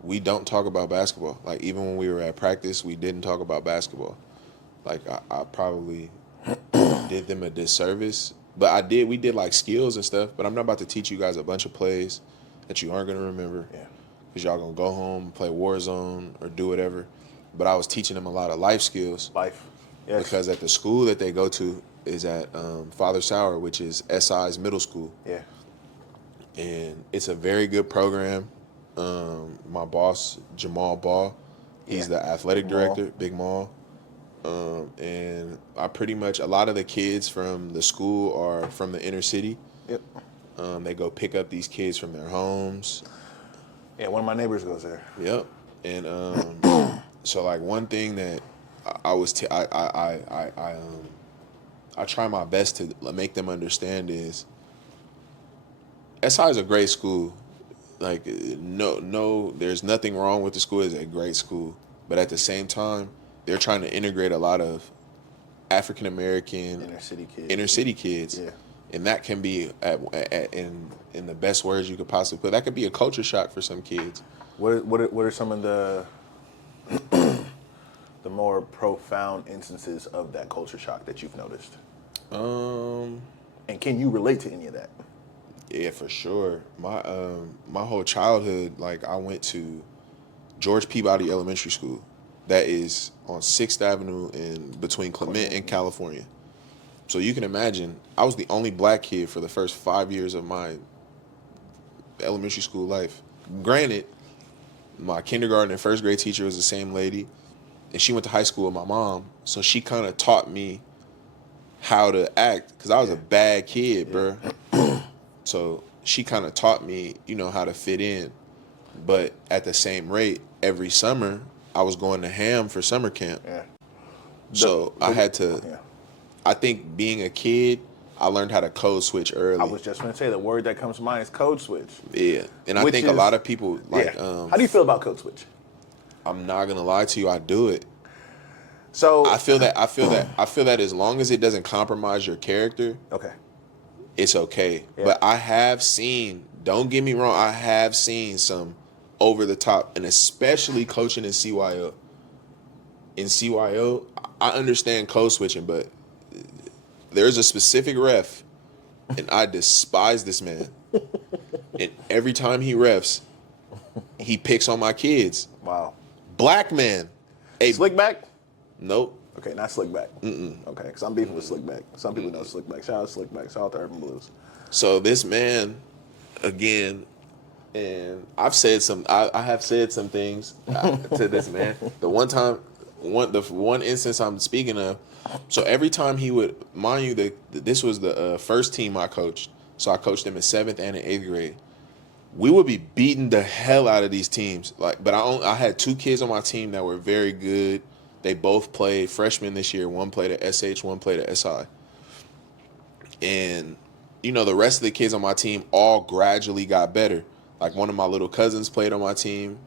we don't talk about basketball. Like even when we were at practice, we didn't talk about basketball. Like I probably did them a disservice. But we did like skills and stuff, but I'm not about to teach you guys a bunch of plays that you aren't going to remember. Yeah. Because y'all going to go home, play Warzone, or do whatever. But I was teaching them a lot of life skills. Life. Yes. Because at the school that they go to is at Father Sauer, which is SI's middle school. Yeah. And it's a very good program. My boss, Jamal Ball, he's the athletic director, Big Maul. And a lot of the kids from the school are from the inner city. Yep. They go pick up these kids from their homes. Yeah, one of my neighbors goes there. Yep. And so like one thing that I try my best to make them understand is SI is a great school. Like no, there's nothing wrong with the school. It's a great school, but at the same time, they're trying to integrate a lot of African American inner city kids, Yeah. and that can be in the best words you could possibly put. That could be a culture shock for some kids. What are some of the the more profound instances of that culture shock that you've noticed? And can you relate to any of that? Yeah, for sure. My whole childhood, like I went to George Peabody Elementary School, that is on 6th Avenue in between Clement and California. So you can imagine, I was the only black kid for the first 5 years of my elementary school life. Granted, my kindergarten and first grade teacher was the same lady, and she went to high school with my mom, so she kind of taught me how to act, because I was a bad kid, bro. So she kind of taught me, how to fit in. But at the same rate, every summer, I was going to Ham for summer camp. Yeah. So I had to, I think being a kid, I learned how to code switch early. I was just going to say, the word that comes to mind is code switch. Yeah. And I think a lot of people, how do you feel about code switch? I'm not going to lie to you, I do it. So I feel that as long as it doesn't compromise your character, okay, it's okay. Yeah. But I have seen, don't get me wrong, I have seen some over the top, and especially coaching in CYO. In CYO, I understand code switching, but there's a specific ref, and I despise this man. And every time he refs, he picks on my kids. Wow. Black man. Slickback? Nope. Okay, not Slickback. Okay, because I'm beefing with Slickback. Some people know Slickback. Shout out Slickback. Shout out to Urban Blues. So this man, again, and I have said some things to this man. The one instance I'm speaking of. So every time he would, mind you, this was the first team I coached. So I coached them in 7th and in 8th grade. We would be beating the hell out of these teams. But I had 2 kids on my team that were very good. They both played freshmen this year. One played at SH, one played at SI. And, the rest of the kids on my team all gradually got better. Like one of my little cousins played on my team.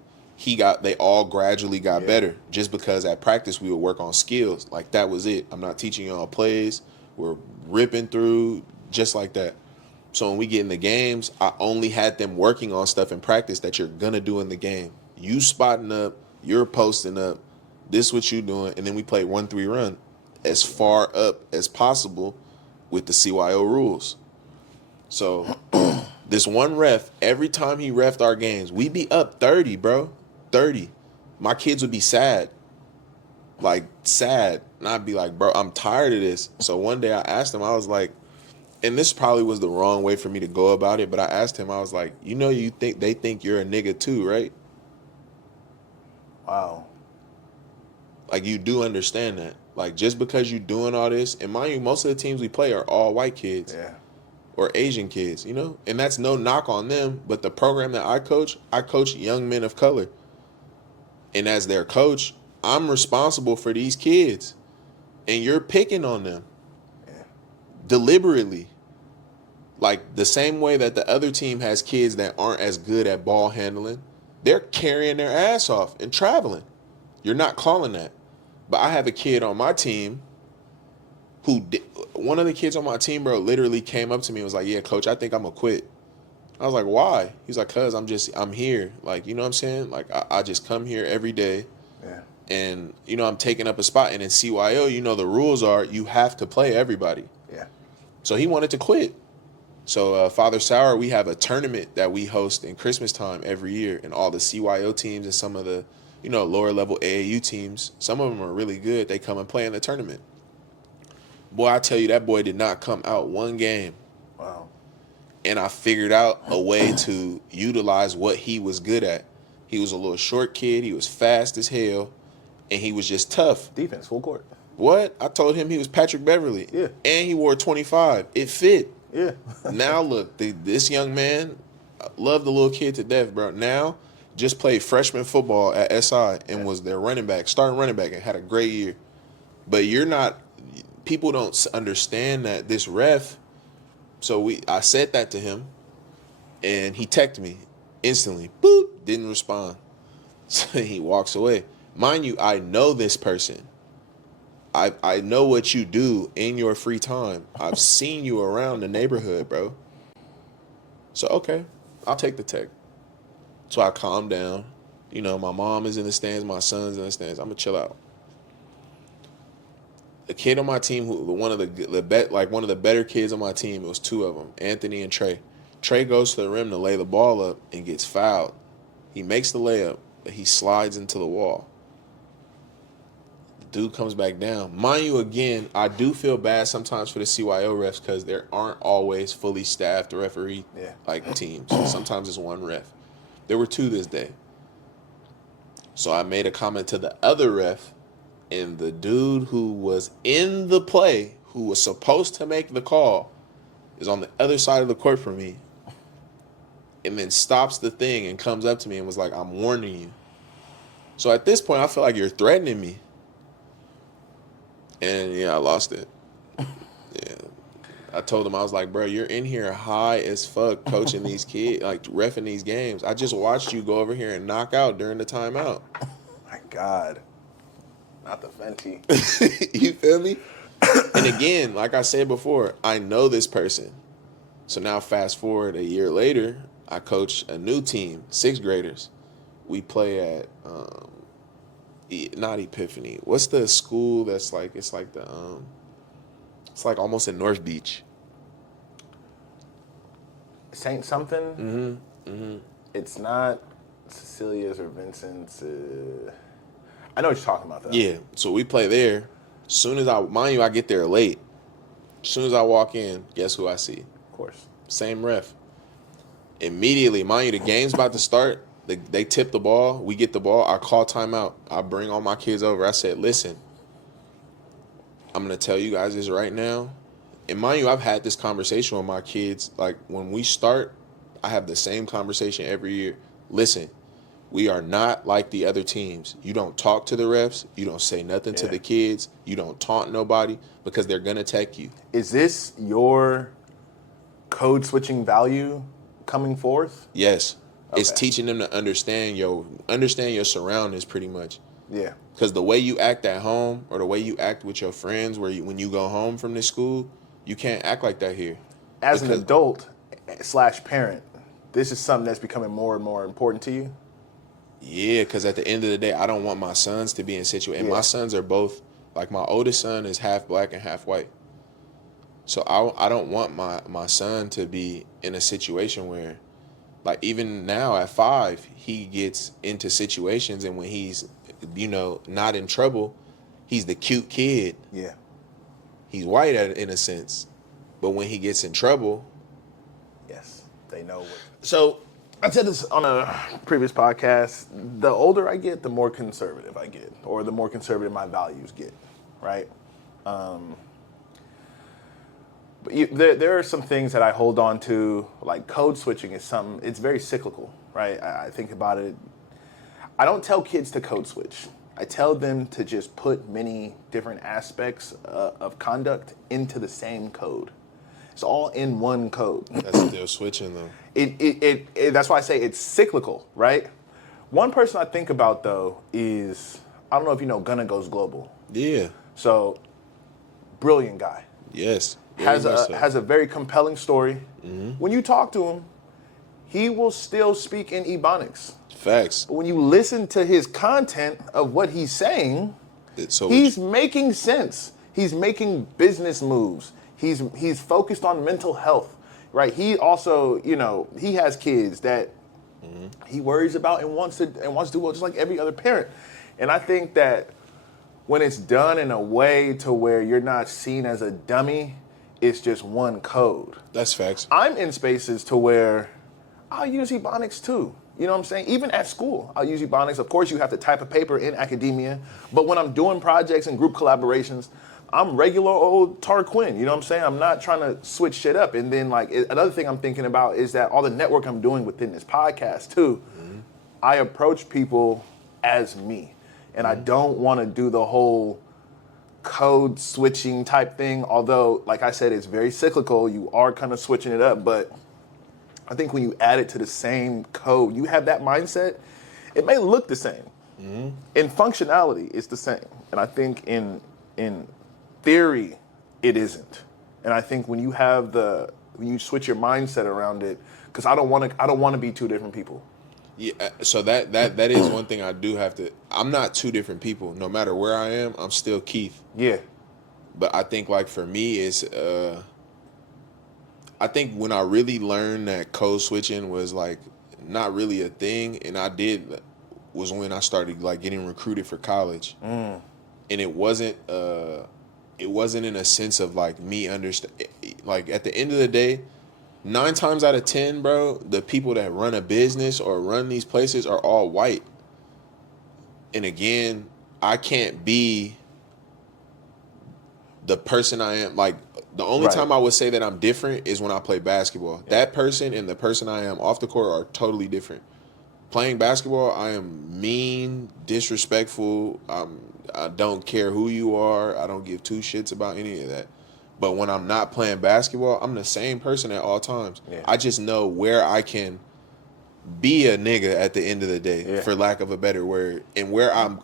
They all gradually got better just because at practice we would work on skills. Like that was it. I'm not teaching y'all plays. We're ripping through just like that. So when we get in the games, I only had them working on stuff in practice that you're going to do in the game. You spotting up, you're posting up, this what you doing, and then we play 1-3 run as far up as possible with the CYO rules. So this one ref, every time he refed our games, we be up 30, bro. 30. My kids would be sad. Like, sad. And I'd be like, bro, I'm tired of this. So one day I asked him, I was like, and this probably was the wrong way for me to go about it, but I asked him, I was like, they think you're a nigga too, right? Wow. Like, you do understand that. Like, just because you doing all this, and mind you, most of the teams we play are all white kids. Yeah. Or Asian kids, And that's no knock on them, but the program that I coach young men of color. And as their coach, I'm responsible for these kids. And you're picking on them. Yeah. Deliberately. Like the same way that the other team has kids that aren't as good at ball handling, they're carrying their ass off and traveling. You're not calling that. But I have a kid on my team one of the kids on my team, bro, literally came up to me and was like, yeah, coach, I think I'm going to quit. I was like, why? He's like, cuz I'm here. Like, you know what I'm saying? Like, I just come here every day. Yeah. And, I'm taking up a spot. And in CYO, the rules are you have to play everybody. Yeah. So he wanted to quit. So Father Sour, we have a tournament that we host in Christmas time every year. And all the CYO teams and some of the, lower level AAU teams, some of them are really good. They come and play in the tournament. Boy, I tell you, that boy did not come out one game. Wow. And I figured out a way to utilize what he was good at. He was a little short kid. He was fast as hell. And he was just tough. Defense, full court. What? I told him he was Patrick Beverly. Yeah. And he wore 25. It fit. Yeah. Now, look, this young man, I love the little kid to death, bro. Now, just played freshman football at SI and was their starting running back, and had a great year. But people don't understand that this ref. So I said that to him, and he texted me instantly. Boop, didn't respond. So he walks away. Mind you, I know this person. I know what you do in your free time. I've seen you around the neighborhood, bro. So, okay, I'll take the tech. So I calm down. You know, my mom is in the stands, my son's in the stands. I'm going to chill out. A kid on my team, one of the better kids on my team, it was two of them, Anthony and Trey. Trey goes to the rim to lay the ball up and gets fouled. He makes the layup, but he slides into the wall. Dude comes back down. Mind you, again, I do feel bad sometimes for the CYO refs because there aren't always fully staffed referee teams. Sometimes it's one ref. There were two this day. So I made a comment to the other ref, and the dude who was in the play, who was supposed to make the call, is on the other side of the court from me, and then stops the thing and comes up to me and was like, "I'm warning you." So at this point, I feel like you're threatening me. And yeah, I lost it. Yeah. I told him, I was like, bro, you're in here high as fuck coaching these kids, like reffing these games. I just watched you go over here and knock out during the timeout. My God. Not the Fenty. You feel me? And again, like I said before, I know this person. So now fast forward a year later, I coach a new team, 6th graders. We play at not Epiphany. What's the school that's like, it's like almost in North Beach. Saint something? It's not Cecilia's or Vincent's. I know what you're talking about, though. Yeah, so we play there. Soon as I get there late. As soon as I walk in, guess who I see? Of course. Same ref. Immediately, mind you, the game's about to start. They tip the ball. We get the ball. I call timeout. I bring all my kids over. I said, listen, I'm going to tell you guys this right now. And mind you, I've had this conversation with my kids. Like, when we start, I have the same conversation every year. Listen, we are not like the other teams. You don't talk to the refs. You don't say nothing to the kids. You don't taunt nobody because they're going to tech you. Is this your code switching value coming forth? Yes. Okay. It's teaching them to understand your surroundings pretty much. Yeah. Because the way you act at home or the way you act with your friends when you go home from this school, you can't act like that here. As an adult / parent, this is something that's becoming more and more important to you? Yeah, because at the end of the day, I don't want my sons to be in situations. And my sons are both, like my oldest son is half black and half white. So I don't want my son to be in a situation where, like, even now at 5, he gets into situations, and when he's, not in trouble, he's the cute kid. Yeah. He's white in a sense. But when he gets in trouble. Yes, they know what. So I said this on a previous podcast. The older I get, the more conservative I get, or the more conservative my values get, right? But there are some things that I hold on to, like code switching is something, it's very cyclical, right? I think about it. I don't tell kids to code switch. I tell them to just put many different aspects of conduct into the same code. It's all in one code. That's still switching, though. That's why I say it's cyclical, right? One person I think about, though, is, I don't know if you know Gunna Goes Global. Yeah. So, brilliant guy. Yes. Has a very compelling story. Mm-hmm. When you talk to him, he will still speak in Ebonics. Facts. But when you listen to his content of what he's saying, he's making sense. He's making business moves. He's focused on mental health, right? He also, he has kids that he worries about and wants to do well, just like every other parent. And I think that when it's done in a way to where you're not seen as a dummy, it's just one code. That's facts. I'm in spaces to where I'll use Ebonics too. You know what I'm saying? Even at school, I'll use Ebonics. Of course, you have to type a paper in academia. But when I'm doing projects and group collaborations, I'm regular old Tarquin. You know what I'm saying? I'm not trying to switch shit up. And then, another thing I'm thinking about is that all the network I'm doing within this podcast, too, I approach people as me. And I don't want to do the whole code switching type thing. Although, like I said, it's very cyclical. You are kind of switching it up, but I think when you add it to the same code, you have that mindset. It may look the same. In functionality, it's the same, and I think in theory, it isn't. And I think when you switch your mindset around it, because I don't want to be two different people. Yeah, so that is one thing I do have to. I'm not two different people. No matter where I am, I'm still Keith. Yeah. But I think like for me, it's I think when I really learned that code switching was like not really a thing, and I did was when I started like getting recruited for college, and it wasn't in a sense of like me understand. Like at the end of the day, 9 times out of 10, bro, the people that run a business or run these places are all white. And again, I can't be the person I am. Like the only time I would say that I'm different is when I play basketball. Yeah. That person and the person I am off the court are totally different. Playing basketball, I am mean, disrespectful. I don't care who you are. I don't give two shits about any of that. But when I'm not playing basketball, I'm the same person at all times. Yeah. I just know where I can be a nigga at the end of the day, for lack of a better word, and where I'm,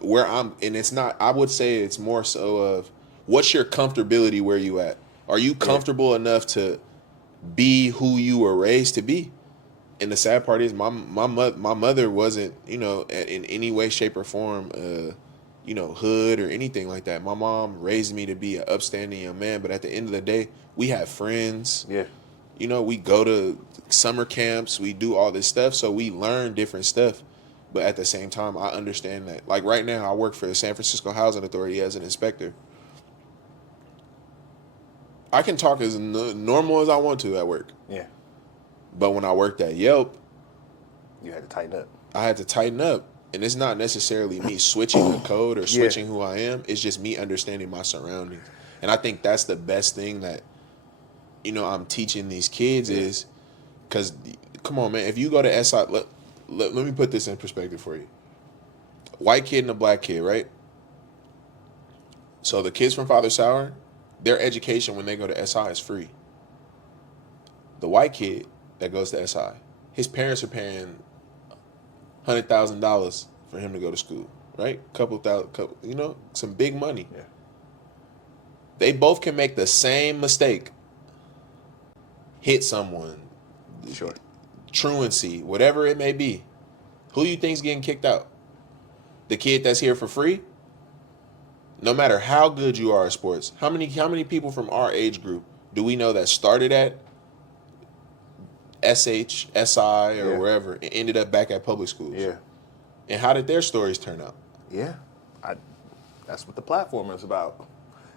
and it's not. I would say it's more so of what's your comfortability where you at. Are you comfortable enough to be who you were raised to be? And the sad part is my mother wasn't, in any way, shape, or form, hood or anything like that. My mom raised me to be an upstanding young man, but at the end of the day, we have friends. Yeah. We go to summer camps, we do all this stuff, so we learn different stuff. But at the same time, I understand that. Like right now, I work for the San Francisco Housing Authority as an inspector. I can talk as normal as I want to at work. Yeah. But when I worked at Yelp, you had to tighten up. I had to tighten up. And it's not necessarily me switching the code or switching who I am. It's just me understanding my surroundings. And I think that's the best thing that, I'm teaching these kids is, because, come on, man, if you go to SI, let me put this in perspective for you. White kid and a black kid, right? So the kids from Father Sour, their education when they go to SI is free. The white kid that goes to SI, his parents are paying $100,000 for him to go to school, right? Couple, some big money. Yeah. They both can make the same mistake, hit someone, truancy, whatever it may be. Who you think's getting kicked out? The kid that's here for free? No matter how good you are at sports, how many people from our age group do we know that started at SI, or wherever, and ended up back at public schools? Yeah. And how did their stories turn out? Yeah. That's what the platform is about.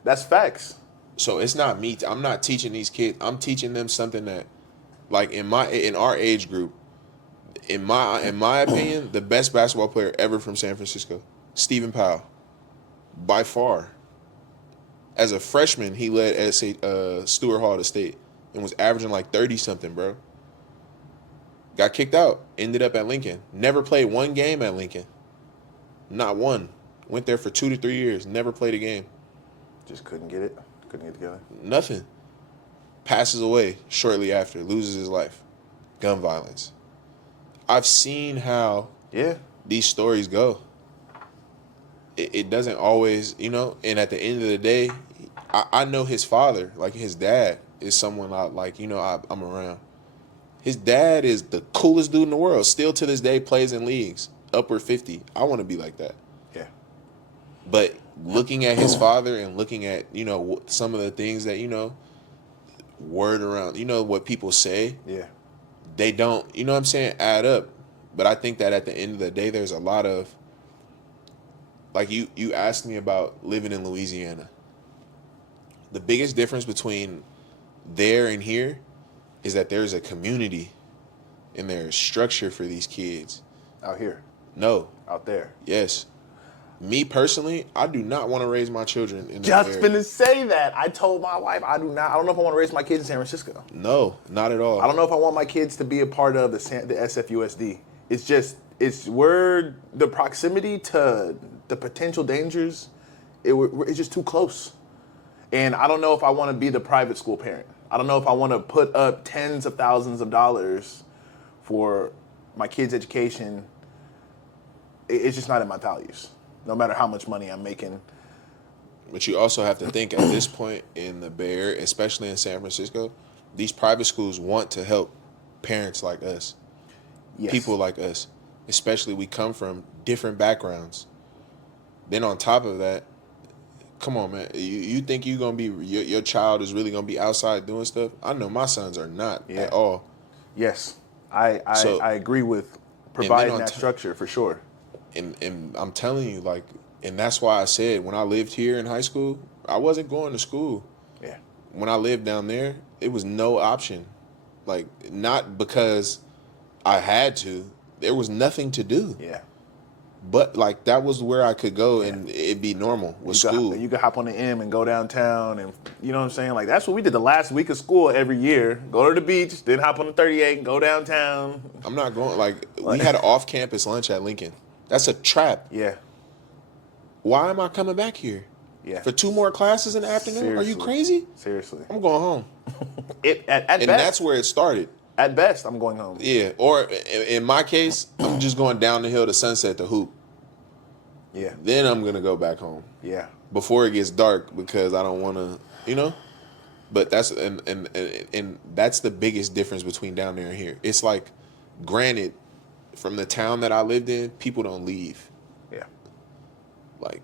That's facts. So it's not me. I'm not teaching these kids. I'm teaching them something that, like in our age group, in my opinion, the best basketball player ever from San Francisco, Stephen Powell, by far. As a freshman, he led at Stewart Hall at State and was averaging like 30-something, bro. Got kicked out. Ended up at Lincoln. Never played one game at Lincoln. Not one. Went there for 2 to 3 years. Never played a game. Just couldn't get it. Couldn't get together. Nothing. Passes away shortly after. Loses his life. Gun violence. I've seen how these stories go. It doesn't always, and at the end of the day, I know his father, like his dad, is someone I'm around. His dad is the coolest dude in the world. Still to this day plays in leagues. Upward 50. I want to be like that. Yeah. But looking at his father and looking at, some of the things that, word around, what people say. Yeah. They don't, add up. But I think that at the end of the day, there's a lot of, like you asked me about living in Louisiana. The biggest difference between there and here is that there's a community and there's structure for these kids. Out here? No. Out there? Yes. Me personally, I do not want to raise my children in that area. Just finna say that. I told my wife I don't know if I want to raise my kids in San Francisco. No, not at all. I don't know if I want my kids to be a part of the SFUSD. It's where the proximity to the potential dangers it's just too close. And I don't know if I want to be the private school parent. I don't know if I want to put up tens of thousands of dollars for my kids' education. It's just not in my values, no matter how much money I'm making. But you also have to think at this point in the Bay Area, especially in San Francisco, these private schools want to help parents like us, Yes. people like us, especially we come from different backgrounds. Then on top of that, come on, man, you think you're going to be, your child is really going to be outside doing stuff? I know my sons are not at all. Yes. I agree with providing that structure for sure. And I'm telling you, like, and that's why I said when I lived here in high school, I wasn't going to school. Yeah. When I lived down there, it was no option. Like, not because I had to. There was nothing to do. Yeah. But, like, that was where I could go and it'd be normal with school. You could hop on the M and go downtown and, you know what I'm saying? Like, that's what we did the last week of school every year. Go to the beach, then hop on the 38 and go downtown. I'm not going, like, we had an off-campus lunch at Lincoln. That's a trap. Yeah. Why am I coming back here? Yeah. For 2 more classes in the afternoon? Seriously. Are you crazy? Seriously. I'm going home. And best, that's where it started. At best, I'm going home. Yeah. Or in my case, I'm just going down the hill to Sunset to hoop. Yeah. Then I'm going to go back home. Yeah. Before it gets dark because I don't want to, you know? But that's and that's the biggest difference between down there and here. It's like, granted, from the town that I lived in, people don't leave. Yeah. Like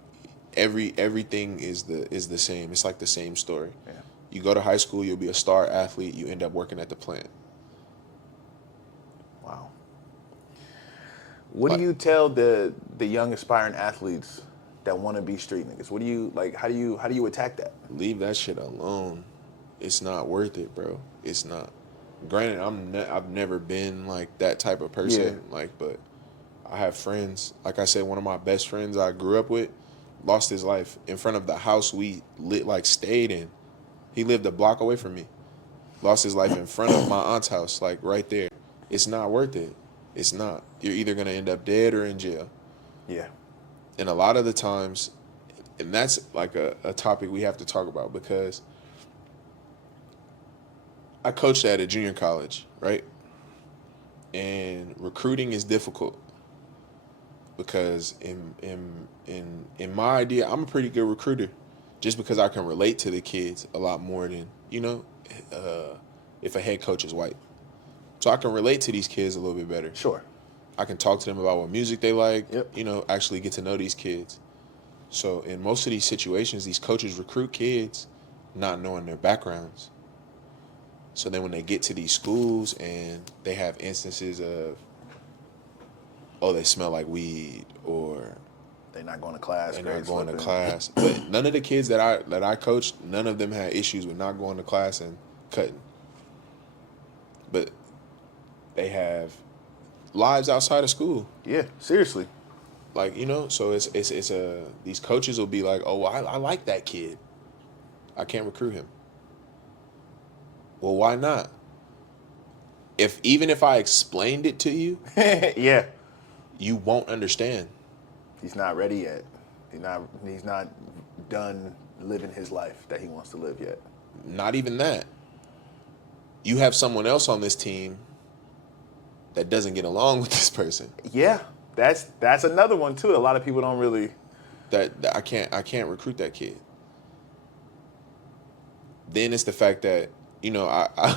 everything is the same. It's like the same story. Yeah. You go to high school, you'll be a star athlete, you end up working at the plant. Wow. What do you tell the young aspiring athletes that want to be street niggas? What do you like? How do you attack that? Leave that shit alone. It's not worth it, bro. It's not. Granted, I've never been like that type of person. Yeah. Like, but I have friends. Like I said, one of my best friends I grew up with lost his life in front of the house we stayed in. He lived a block away from me. Lost his life in front of my aunt's house, like right there. It's not worth it. It's not. You're either gonna end up dead or in jail. Yeah. And a lot of the times, and that's like a topic we have to talk about because I coached at a junior college, right? And recruiting is difficult because in my idea, I'm a pretty good recruiter just because I can relate to the kids a lot more than, you know, if a head coach is white. So I can relate to these kids a little bit better. Sure. I can talk to them about what music they like, Yep. you know, actually get to know these kids. So in most of these situations, these coaches recruit kids not knowing their backgrounds. So then when they get to these schools and they have instances of, oh, they smell like weed or They're not going to class. they're not going to class. But none of the kids that I coached, none of them had issues with not going to class and cutting. But they have lives outside of school. Yeah, seriously. Like, you know, so it's these coaches will be like, oh, I like that kid. I can't recruit him. Well, why not? Even if I explained it to you, Yeah. you won't understand. He's not ready yet. He's not done living his life that he wants to live yet. Not even that. You have someone else on this team that doesn't get along with this person. Yeah. That's another one too. A lot of people don't really That I can't recruit that kid. Then it's the fact that, you know, I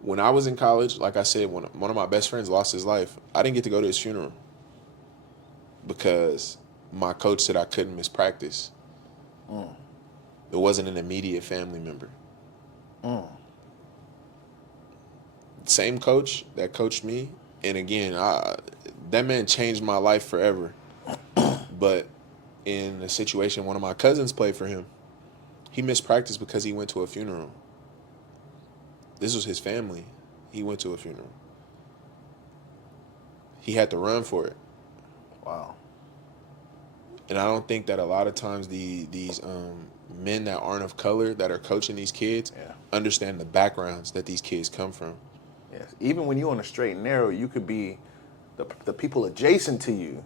when I was in college, like I said, when one of my best friends lost his life, I didn't get to go to his funeral because my coach said I couldn't miss practice. It wasn't an immediate family member. Same coach that coached me, and again, that man changed my life forever. But in a situation, one of my cousins played for him. He missed practice because he went to a funeral. This was his family. He went to a funeral. He had to run for it. Wow. And I don't think that a lot of times these men that aren't of color that are coaching these kids understand the backgrounds that these kids come from. Yes. Even when you're on a straight and narrow, you could be the people adjacent to you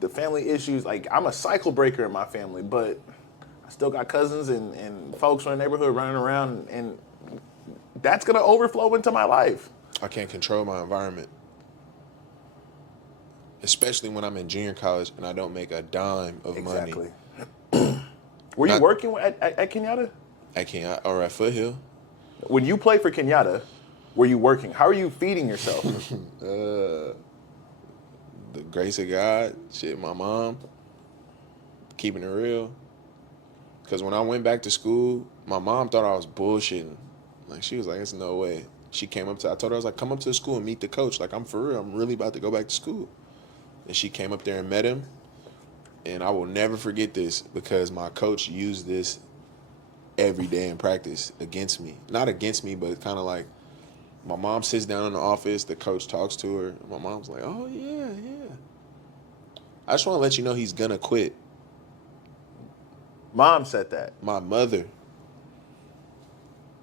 the family issues. Like, I'm a cycle breaker in my family, but I still got cousins and folks in the neighborhood running around, and that's gonna overflow into my life. I can't control my environment, especially when I'm in junior college and I don't make a dime of money. Exactly. Were you working at Kenyatta? I can't. Or at Foothill. When you played for Kenyatta, were you working? How are you feeding yourself? The grace of God, shit, my mom, keeping it real. Because when I went back to school, my mom thought I was bullshitting. Like, she was like, "There's no way." She came up to, I told her, I was like, "Come up to the school and meet the coach. Like, I'm for real. I'm really about to go back to school." And she came up there and met him. And I will never forget this because my coach used this every day in practice against me. Not against me, but kind of like, my mom sits down in the office, the coach talks to her, and my mom's like, "Oh, yeah, yeah. I just want to let you know he's going to quit." Mom said that. My mother.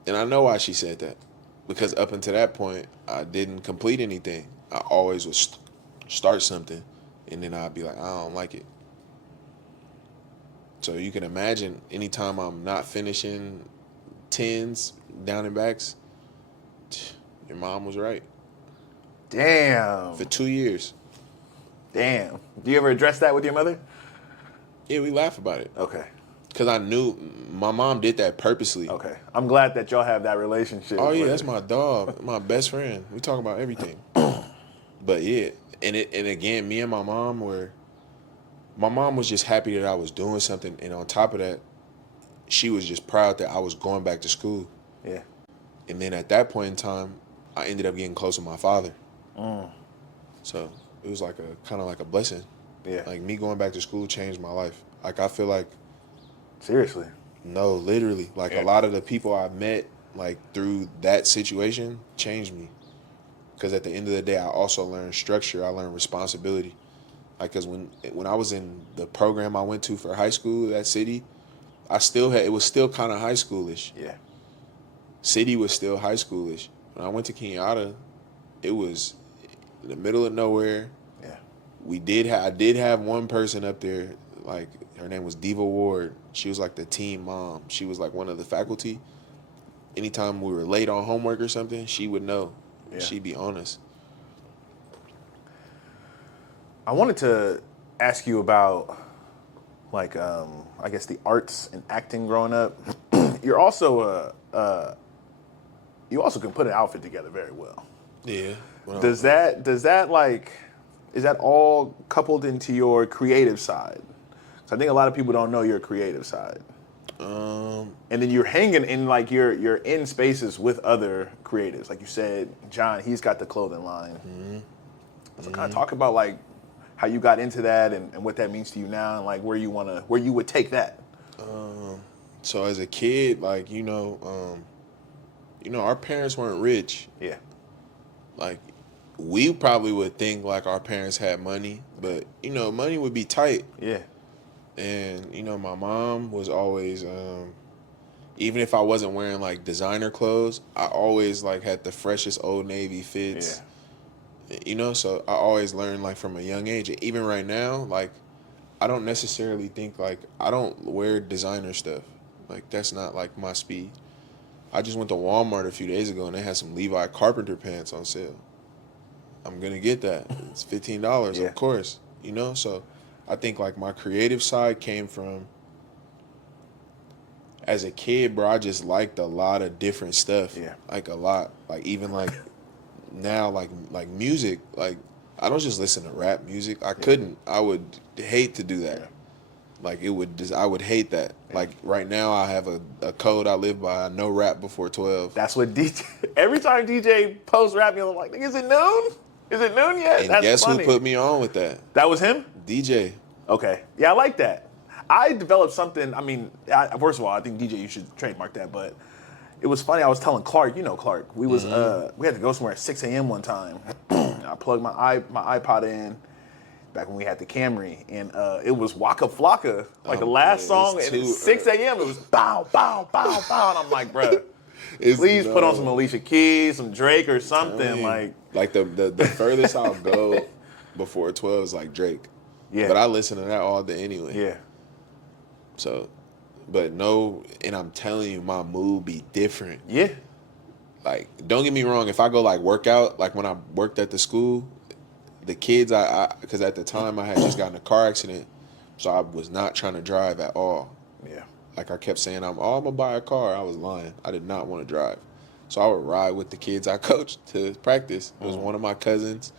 And I know why she said that. Because up until that point, I didn't complete anything. I always would start something, and then I'd be like, "I don't like it." So you can imagine anytime I'm not finishing tens, down and backs, your mom was right. Damn. For 2 years. Damn. Do you ever address that with your mother? Yeah, we laugh about it. Okay. Because I knew my mom did that purposely. Okay. I'm glad that y'all have that relationship. Oh, yeah, that's my dog, my best friend. We talk about everything. But, yeah, and again, me and my mom was just happy that I was doing something. And on top of that, she was just proud that I was going back to school. Yeah. And then at that point in time, I ended up getting close with my father. So it was like kind of like a blessing. Yeah. Like, me going back to school changed my life. Like, I feel like, Seriously. no, literally. Like, a lot of the people I met, like, through that situation changed me. Because at the end of the day, I also learned structure. I learned responsibility. Like, because when I was in the program I went to for high school, that city, it was still kind of high schoolish. Yeah. City was still high schoolish. When I went to Kenyatta, it was in the middle of nowhere. Yeah. I did have one person up there, like, her name was Diva Ward. She was like the team mom. She was like one of the faculty. Anytime we were late on homework or something, she would know. Yeah. She'd be honest. I wanted to ask you about, like, I guess the arts and acting growing up. You're also you also can put an outfit together very well. Yeah. Does that like, is that all coupled into your creative side? So I think a lot of people don't know your creative side. And then you're hanging in, like, you're in spaces with other creatives. Like you said, John, he's got the clothing line. So kind of talk about, like, how you got into that and what that means to you now, and like where you would take that. So as a kid, like, our parents weren't rich. Yeah. Like, we probably would think like our parents had money, but money would be tight. Yeah. And my mom was always, even if I wasn't wearing like designer clothes, I always like had the freshest Old Navy fits. Yeah. So I always learned like from a young age. And even right now, like, I don't necessarily think like, I don't wear designer stuff. Like, that's not like my speed. I just went to Walmart a few days ago and they had some Levi Carpenter pants on sale. I'm gonna get that. It's $15, Yeah. of course. So I think like my creative side came from, as a kid, bro, I just liked a lot of different stuff. Yeah. Like a lot. Like even like now, like music, like I don't just listen to rap music. I couldn't. I would hate to do that. Yeah. Like I would hate that. Yeah. Like right now I have a code I live by. No rap before 12. That's what DJ, every time DJ posts rap, I'm like, is it noon? Is it noon yet? And that's guess funny. who put me on with that? That was him? DJ. Okay. Yeah, I like that. I developed something, first of all, I think DJ, you should trademark that, but it was funny. I was telling Clark, Clark, we was we had to go somewhere at 6 a.m. one time. I plugged my iPod in back when we had the Camry, and it was Waka Flocka, like the last song, and at 6 a.m. it was bow, bow, bow, bow, and I'm like, bruh, please put on some Alicia Keys, some Drake or something. Like the furthest I'll go before 12 is like Drake. Yeah. But I listen to that all day anyway. Yeah. So, but no, and I'm telling you, my mood be different. Yeah. Like, don't get me wrong. If I go like work out, like when I worked at the school, the kids, because at the time I had just gotten in a car accident, so I was not trying to drive at all. Yeah. Like I kept saying, I'm gonna buy a car. I was lying. I did not want to drive. So I would ride with the kids I coached to practice. It was one of my cousins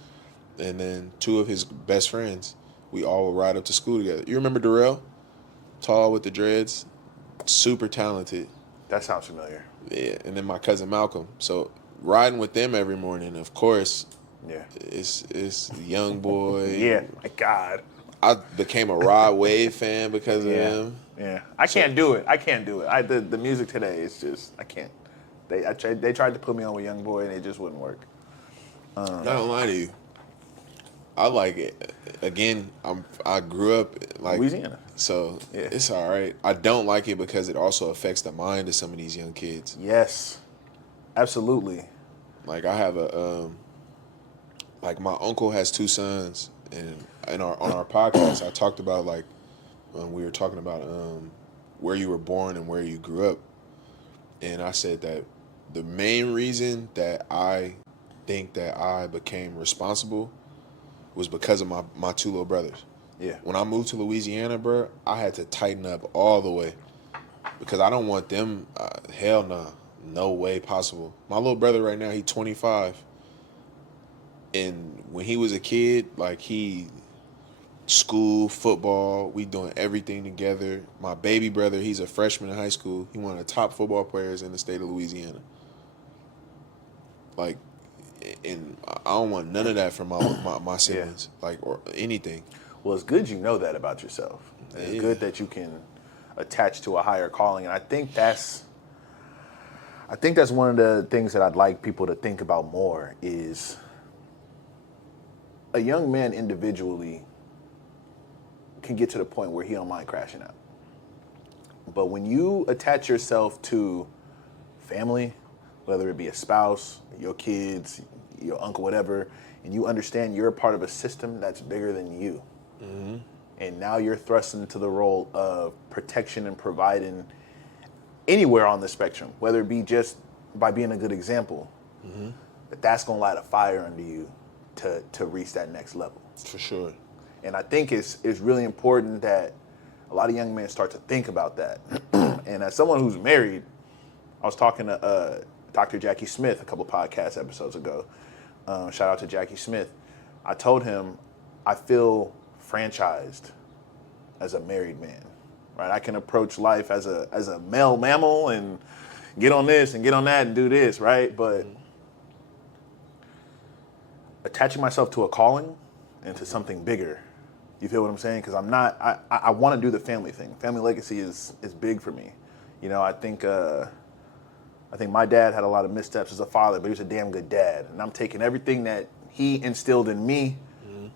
and then two of his best friends. We all would ride up to school together. You remember Darrell? Tall with the dreads, super talented. That sounds familiar. Yeah, and then my cousin Malcolm. So riding with them every morning, of course, Yeah. it's young boy. Yeah. My God. I became a Rod Wave fan because of him. Yeah. I can't do it. The music today is just I can't. They tried to put me on with Young Boy and it just wouldn't work. Not gonna lie to you. I like it. Again, I grew up like Louisiana. So Yeah. it's all right. I don't like it because it also affects the mind of some of these young kids. Yes. Absolutely. Like I have like my uncle has two sons, and on our podcast I talked about like we were talking about where you were born and where you grew up, and I said that the main reason that I think that I became responsible was because of my two little brothers. Yeah. When I moved to Louisiana, bro, I had to tighten up all the way because I don't want them. Hell no, no way possible. My little brother right now, he's 25, and when he was a kid, like school, football, we doing everything together. My baby brother, he's a freshman in high school. He one of the top football players in the state of Louisiana. Like, and I don't want none of that from my siblings, like or anything. Well, it's good you know that about yourself. It's good that you can attach to a higher calling, and I think that's one of the things that I'd like people to think about more is a young man individually can get to the point where he don't mind crashing out. But when you attach yourself to family, whether it be a spouse, your kids, your uncle, whatever, and you understand you're a part of a system that's bigger than you. Mm-hmm. And now you're thrust into the role of protection and providing anywhere on the spectrum, whether it be just by being a good example, that's going to light a fire under you to reach that next level. For sure. And I think it's really important that a lot of young men start to think about that. And as someone who's married, I was talking to Dr. Jackie Smith a couple podcast episodes ago. Shout out to Jackie Smith. I told him I feel franchised as a married man, right? I can approach life as a male mammal and get on this and get on that and do this, right? But attaching myself to a calling and to something bigger, you feel what I'm saying? Because I want to do the family thing. Family legacy is big for me. You know, I think my dad had a lot of missteps as a father, but he was a damn good dad. And I'm taking everything that he instilled in me,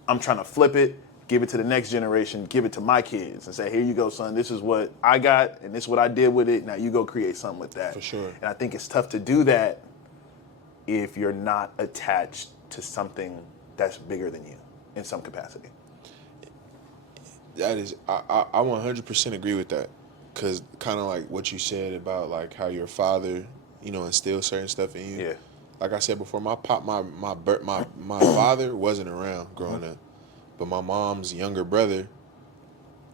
I'm trying to flip it, give it to the next generation, give it to my kids and say, here you go, son, this is what I got and this is what I did with it. Now you go create something with that. For sure. And I think it's tough to do that if you're not attached to something that's bigger than you in some capacity. That is, I 100% agree with that. Because kind of like what you said about like how your father, you know, instilled certain stuff in you. Yeah. Like I said before, my father wasn't around growing up. But my mom's younger brother,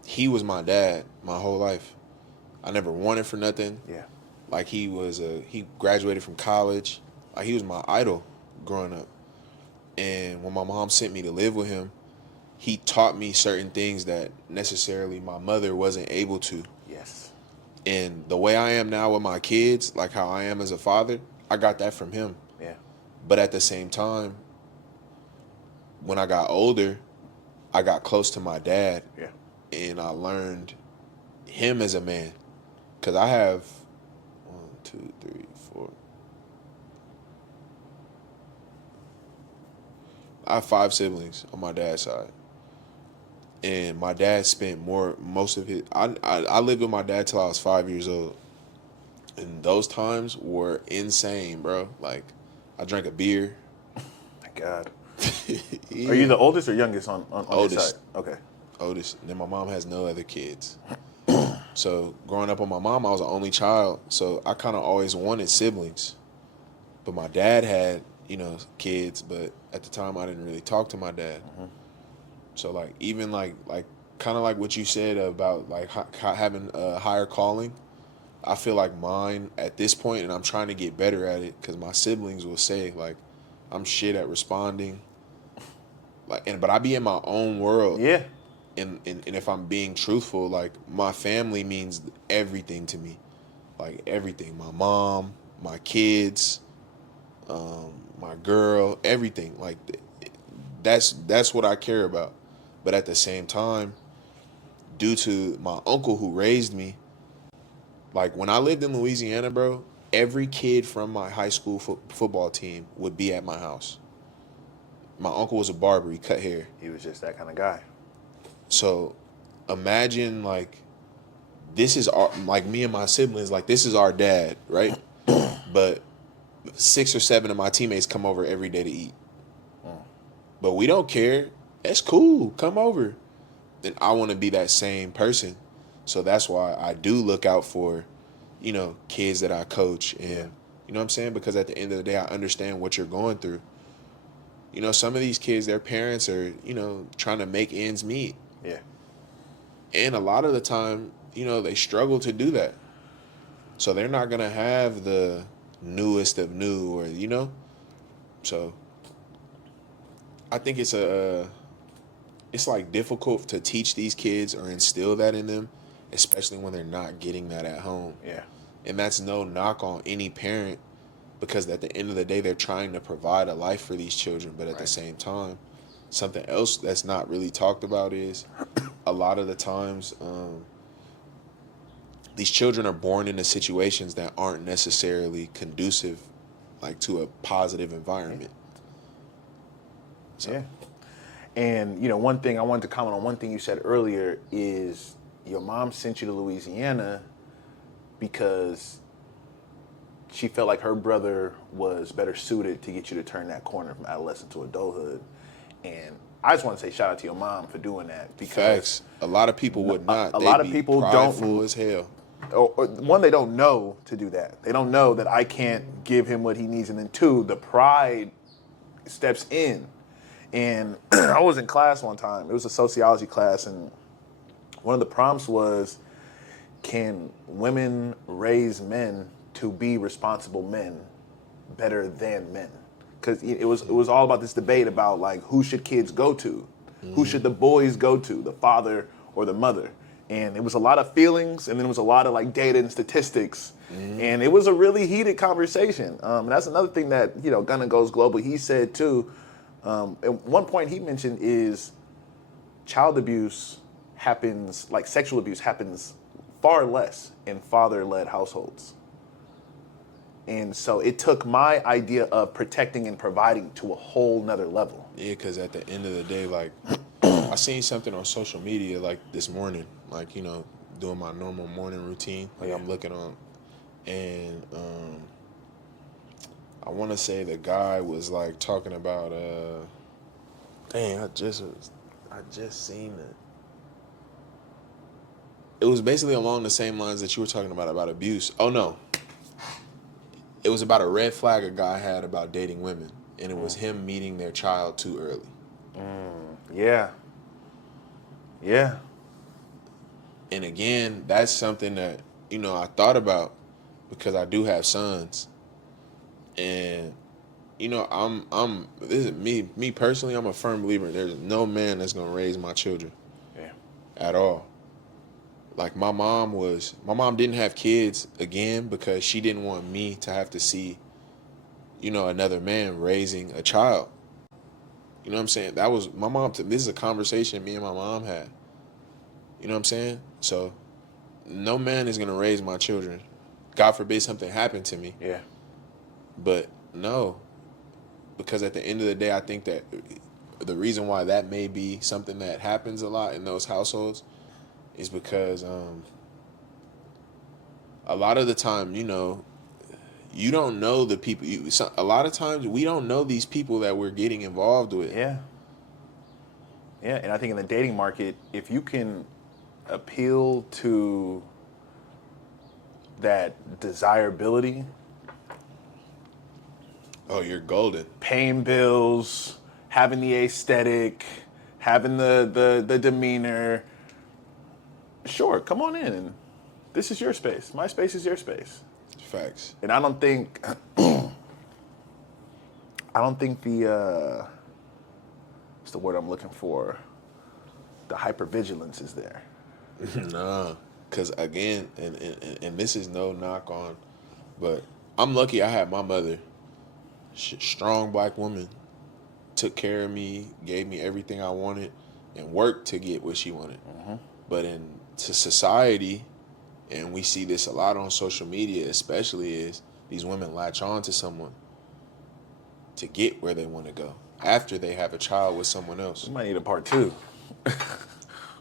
he was my dad my whole life. I never wanted for nothing. Yeah. Like he graduated from college. Like he was my idol growing up. And when my mom sent me to live with him, he taught me certain things that necessarily my mother wasn't able to. Yes. And the way I am now with my kids, like how I am as a father, I got that from him. Yeah. But at the same time, when I got older, I got close to my dad. Yeah. And I learned him as a man. Because I have 1, 2, 3, 4. I have 5 siblings on my dad's side. And my dad spent most of his... I lived with my dad till I was 5 years old. And those times were insane, bro. Like, I drank a beer. My God. Yeah. Are you the oldest or youngest on your Oldest. side? Okay. oldest. And then my mom has no other kids. So growing up with my mom, I was the only child. So I kind of always wanted siblings. But my dad had, kids. But at the time, I didn't really talk to my dad. So like even like kind of like what you said about like having a higher calling. I feel like mine at this point, and I'm trying to get better at it, because my siblings will say like I'm shit at responding. But I be in my own world. Yeah. And if I'm being truthful, like my family means everything to me, like everything. My mom, my kids, my girl, everything. Like that's what I care about. But at the same time, due to my uncle who raised me, like when I lived in Louisiana, bro, every kid from my high school football team would be at my house. My uncle was a barber. He cut hair. He was just that kind of guy. So imagine like this is our, like me and my siblings, like this is our dad, right? But 6 or 7 of my teammates come over every day to eat. But we don't care. That's cool. Come over. Then I want to be that same person. So that's why I do look out for, kids that I coach. And, you know what I'm saying? Because at the end of the day, I understand what you're going through. Some of these kids, their parents are, trying to make ends meet. Yeah. And a lot of the time, they struggle to do that. So they're not going to have the newest of new or, So I think it's like difficult to teach these kids or instill that in them, especially when they're not getting that at home. Yeah. And that's no knock on any parent, because at the end of the day, they're trying to provide a life for these children. But at the same time, something else that's not really talked about is a lot of the times these children are born into situations that aren't necessarily conducive, like to a positive environment. So. Yeah. And, one thing I wanted to comment on, one thing you said earlier is your mom sent you to Louisiana because she felt like her brother was better suited to get you to turn that corner from adolescent to adulthood. And I just want to say shout out to your mom for doing that. Because facts. A lot of people would not. A lot of people don't. As hell. Or one, they don't know to do that. They don't know that I can't give him what he needs. And then 2, the pride steps in. And I was in class one time. It was a sociology class. And one of the prompts was, can women raise men to be responsible men better than men? Because it was all about this debate about like who should kids go to, who should the boys go to, the father or the mother. And it was a lot of feelings, and then it was a lot of like data and statistics, and it was a really heated conversation. And that's another thing that Gunna Goes Global, he said too. At one point he mentioned is child abuse happens, like sexual abuse happens far less in father-led households. And so it took my idea of protecting and providing to a whole nother level. Yeah, because at the end of the day, like, I seen something on social media, like, this morning, like, doing my normal morning routine. Like, I'm looking on, and I want to say the guy was, like, talking about, I just seen it. It was basically along the same lines that you were talking about abuse. Oh, no. It was about a red flag a guy had about dating women, and it was him meeting their child too early. Yeah. Yeah. And again, that's something that, I thought about, because I do have sons. And, this is me personally, I'm a firm believer. There's no man that's going to raise my children. Yeah. At all. Like my mom didn't have kids, again, because she didn't want me to have to see, another man raising a child. You know what I'm saying? That was my mom. This is a conversation me and my mom had. You know what I'm saying? So no man is going to raise my children. God forbid something happened to me. Yeah. But no, because at the end of the day, I think that the reason why that may be something that happens a lot in those households is because a lot of the time, you don't know the people. A lot of times we don't know these people that we're getting involved with. Yeah. Yeah, and I think in the dating market, if you can appeal to that desirability, Oh, you're golden. paying bills, having the aesthetic, having the demeanor, sure, come on in. And this is your space. My space is your space. Facts. And I don't think the what's the word I'm looking for? The hypervigilance is there. Nah, because again, and this is no knock on, but I'm lucky I had my mother, strong black woman, took care of me, gave me everything I wanted, and worked to get what she wanted. But in to society, and we see this a lot on social media, especially, is these women latch on to someone to get where they want to go after they have a child with someone else. We might need a part two.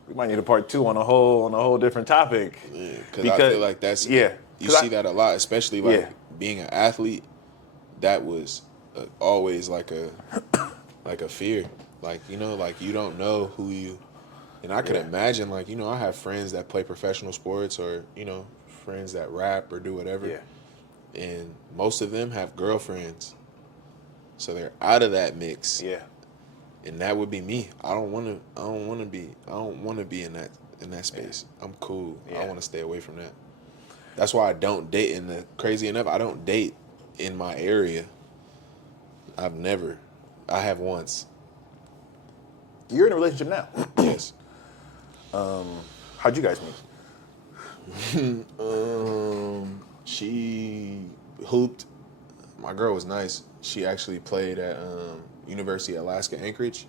We might need a part two on a whole different topic. Yeah, because I feel like that's you see that a lot, especially like being an athlete. That was always like a fear, like like you don't know who you. And I could imagine, like, I have friends that play professional sports or, friends that rap or do whatever. Yeah. And most of them have girlfriends. So they're out of that mix. Yeah. And that would be me. I don't want to be in that space. Yeah. I'm cool. Yeah. I want to stay away from that. That's why I don't date crazy enough, I don't date in my area. I have once. You're in a relationship now. Yes. How'd you guys meet? She hooped. My girl was nice. She actually played at University of Alaska Anchorage.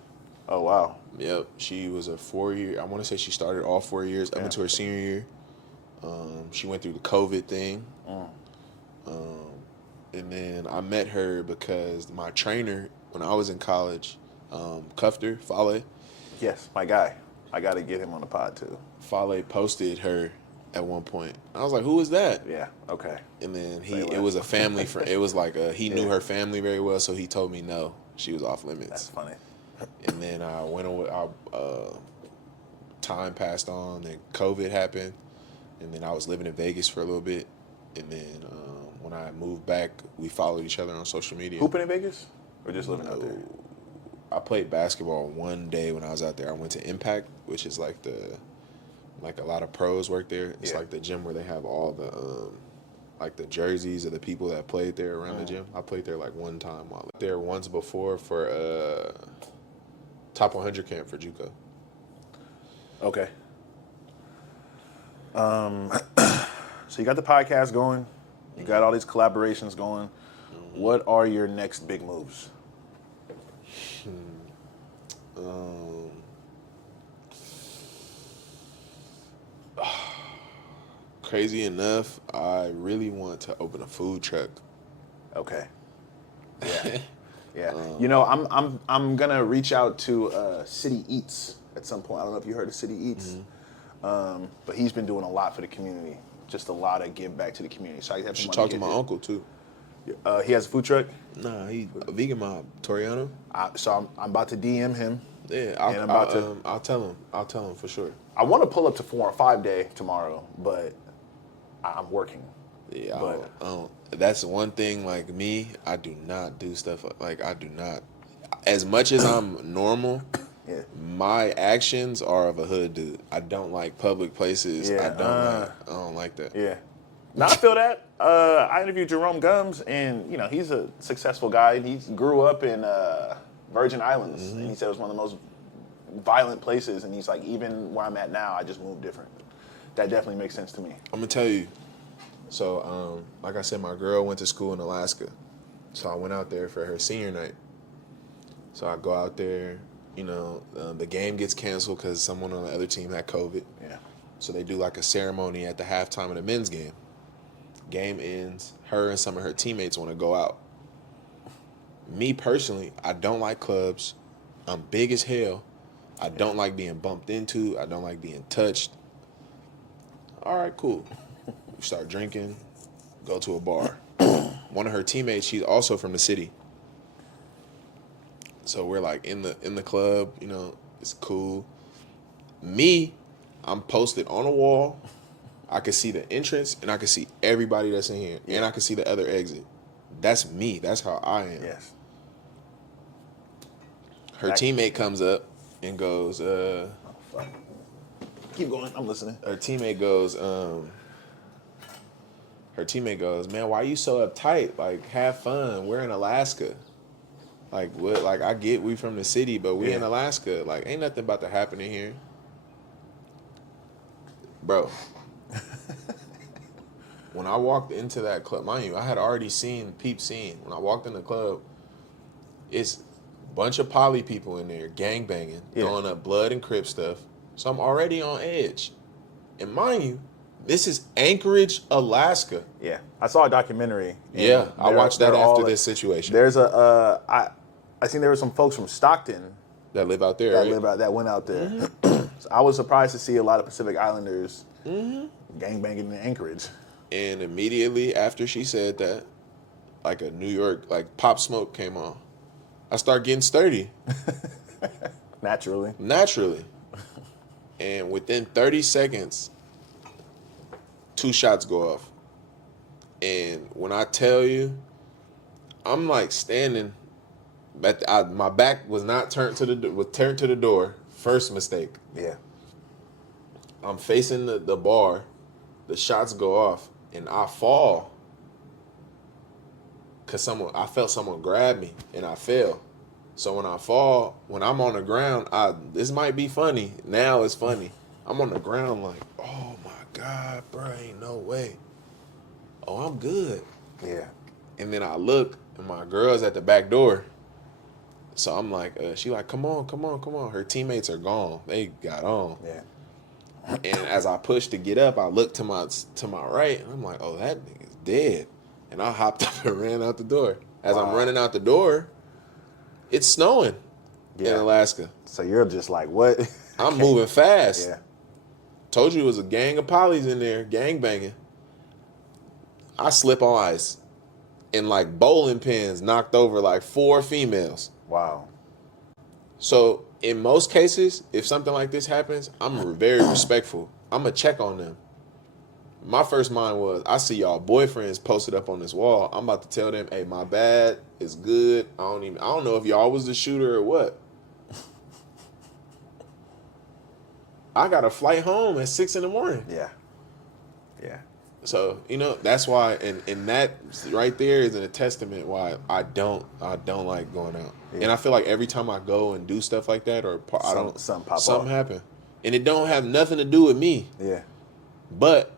Oh wow. Yep. She was a 4-year. I want to say she started all 4 years up into her senior year. She went through the COVID thing. And then I met her because my trainer when I was in college, Cuffter Fale. Yes, my guy. I got to get him on the pod too. Fale posted her at one point. I was like, "Who is that?" Yeah. Okay. And then it was a family friend. It was like he knew her family very well, so he told me no, she was off limits. That's funny. And then I went on. Time passed on, and COVID happened, and then I was living in Vegas for a little bit, and then when I moved back, we followed each other on social media. Hooping in Vegas, or just living out there? I played basketball one day when I was out there. I went to Impact, which is like a lot of pros work there. It's like the gym where they have all the like the jerseys of the people that played there around the gym. I played there like one time while there once before for top 100 camp for JUCO. Okay. So you got the podcast going. You got all these collaborations going. What are your next big moves? Crazy enough, I really want to open a food truck. Okay. Yeah. Yeah. I'm gonna reach out to City Eats at some point. I don't know if you heard of City Eats, but he's been doing a lot for the community. Just a lot of give back to the community. So I have you should talk to my uncle too. He has a food truck. Nah, he a vegan mob, Toriano. So I'm about to DM him. Yeah, I'll tell him. I'll tell him for sure. I want to pull up to 4 and 5 day tomorrow, but I'm working. Yeah, that's one thing. Like me, I do not do stuff like I do not. As much as I'm normal, my actions are of a hood dude. I don't like public places. Yeah, I don't like that. Yeah. Now I feel that. I interviewed Jerome Gums, and he's a successful guy. He grew up in Virgin Islands, and he said it was one of the most violent places. And he's like, even where I'm at now, I just moved different. That definitely makes sense to me. I'm gonna tell you. So, like I said, my girl went to school in Alaska, so I went out there for her senior night. So I go out there. The game gets canceled because someone on the other team had COVID. Yeah. So they do like a ceremony at the halftime of the men's game. Game ends. Her and some of her teammates want to go out. Me personally, I don't like clubs. I'm big as hell. I don't like being bumped into. I don't like being touched. All right, cool. We start drinking, go to a bar. One of her teammates, she's also from the city. So we're like in the club, It's cool. Me, I'm posted on a wall. I can see the entrance and I can see everybody that's in here. Yeah. And I can see the other exit. That's me. That's how I am. Yes. Her teammate comes up and goes, Oh, fuck. Keep going. I'm listening. her teammate goes, man, why you so uptight? Like, have fun. We're in Alaska. Like, what? Like, I get we from the city, but we in Alaska. Like, ain't nothing about to happen in here. Bro. When I walked into that club, mind you, I had already seen Peep Scene. When I walked in the club, it's a bunch of poly people in there, gangbanging, throwing up blood and Crip stuff. So I'm already on edge. And mind you, this is Anchorage, Alaska. Yeah, I saw a documentary. Yeah, I watched that after this situation. There's I seen there were some folks from Stockton That live out there, right? that went out there. So I was surprised to see a lot of Pacific Islanders gangbanging in Anchorage. And immediately after she said that, like a New York, like Pop Smoke came on. I start getting sturdy. Naturally. And within 30 seconds, 2 shots go off. And when I tell you, I'm like standing, my back was not turned to the door. First mistake. Yeah. I'm facing the bar. The shots go off, and I fall. Cause I felt someone grab me, and I fell. So when I fall, when I'm on the ground, this might be funny. Now it's funny. I'm on the ground like, oh my God, bro, ain't no way. Oh, I'm good. Yeah. And then I look, and my girl's at the back door. So I'm like, she like, come on. Her teammates are gone. They got on. Yeah. And as I pushed to get up, I looked to my right, and I'm like, oh, that nigga's dead. And I hopped up and ran out the door. As I'm running out the door, it's snowing in Alaska. So you're just like, what? I'm moving fast. Yeah. Told you it was a gang of polys in there, gang banging. I slip on ice. And like bowling pins knocked over like 4 females. Wow. So in most cases, if something like this happens, I'm very respectful. I'm going to check on them. My first mind was, I see y'all boyfriends posted up on this wall. I'm about to tell them, hey, my bad, it's good. I don't know if y'all was the shooter or what. I got a flight home at 6 a.m. Yeah. Yeah. So, that's why, and that right there is a testament why I don't like going out. Yeah. And I feel like every time I go and do stuff like that, or something happen. And it don't have nothing to do with me. Yeah. But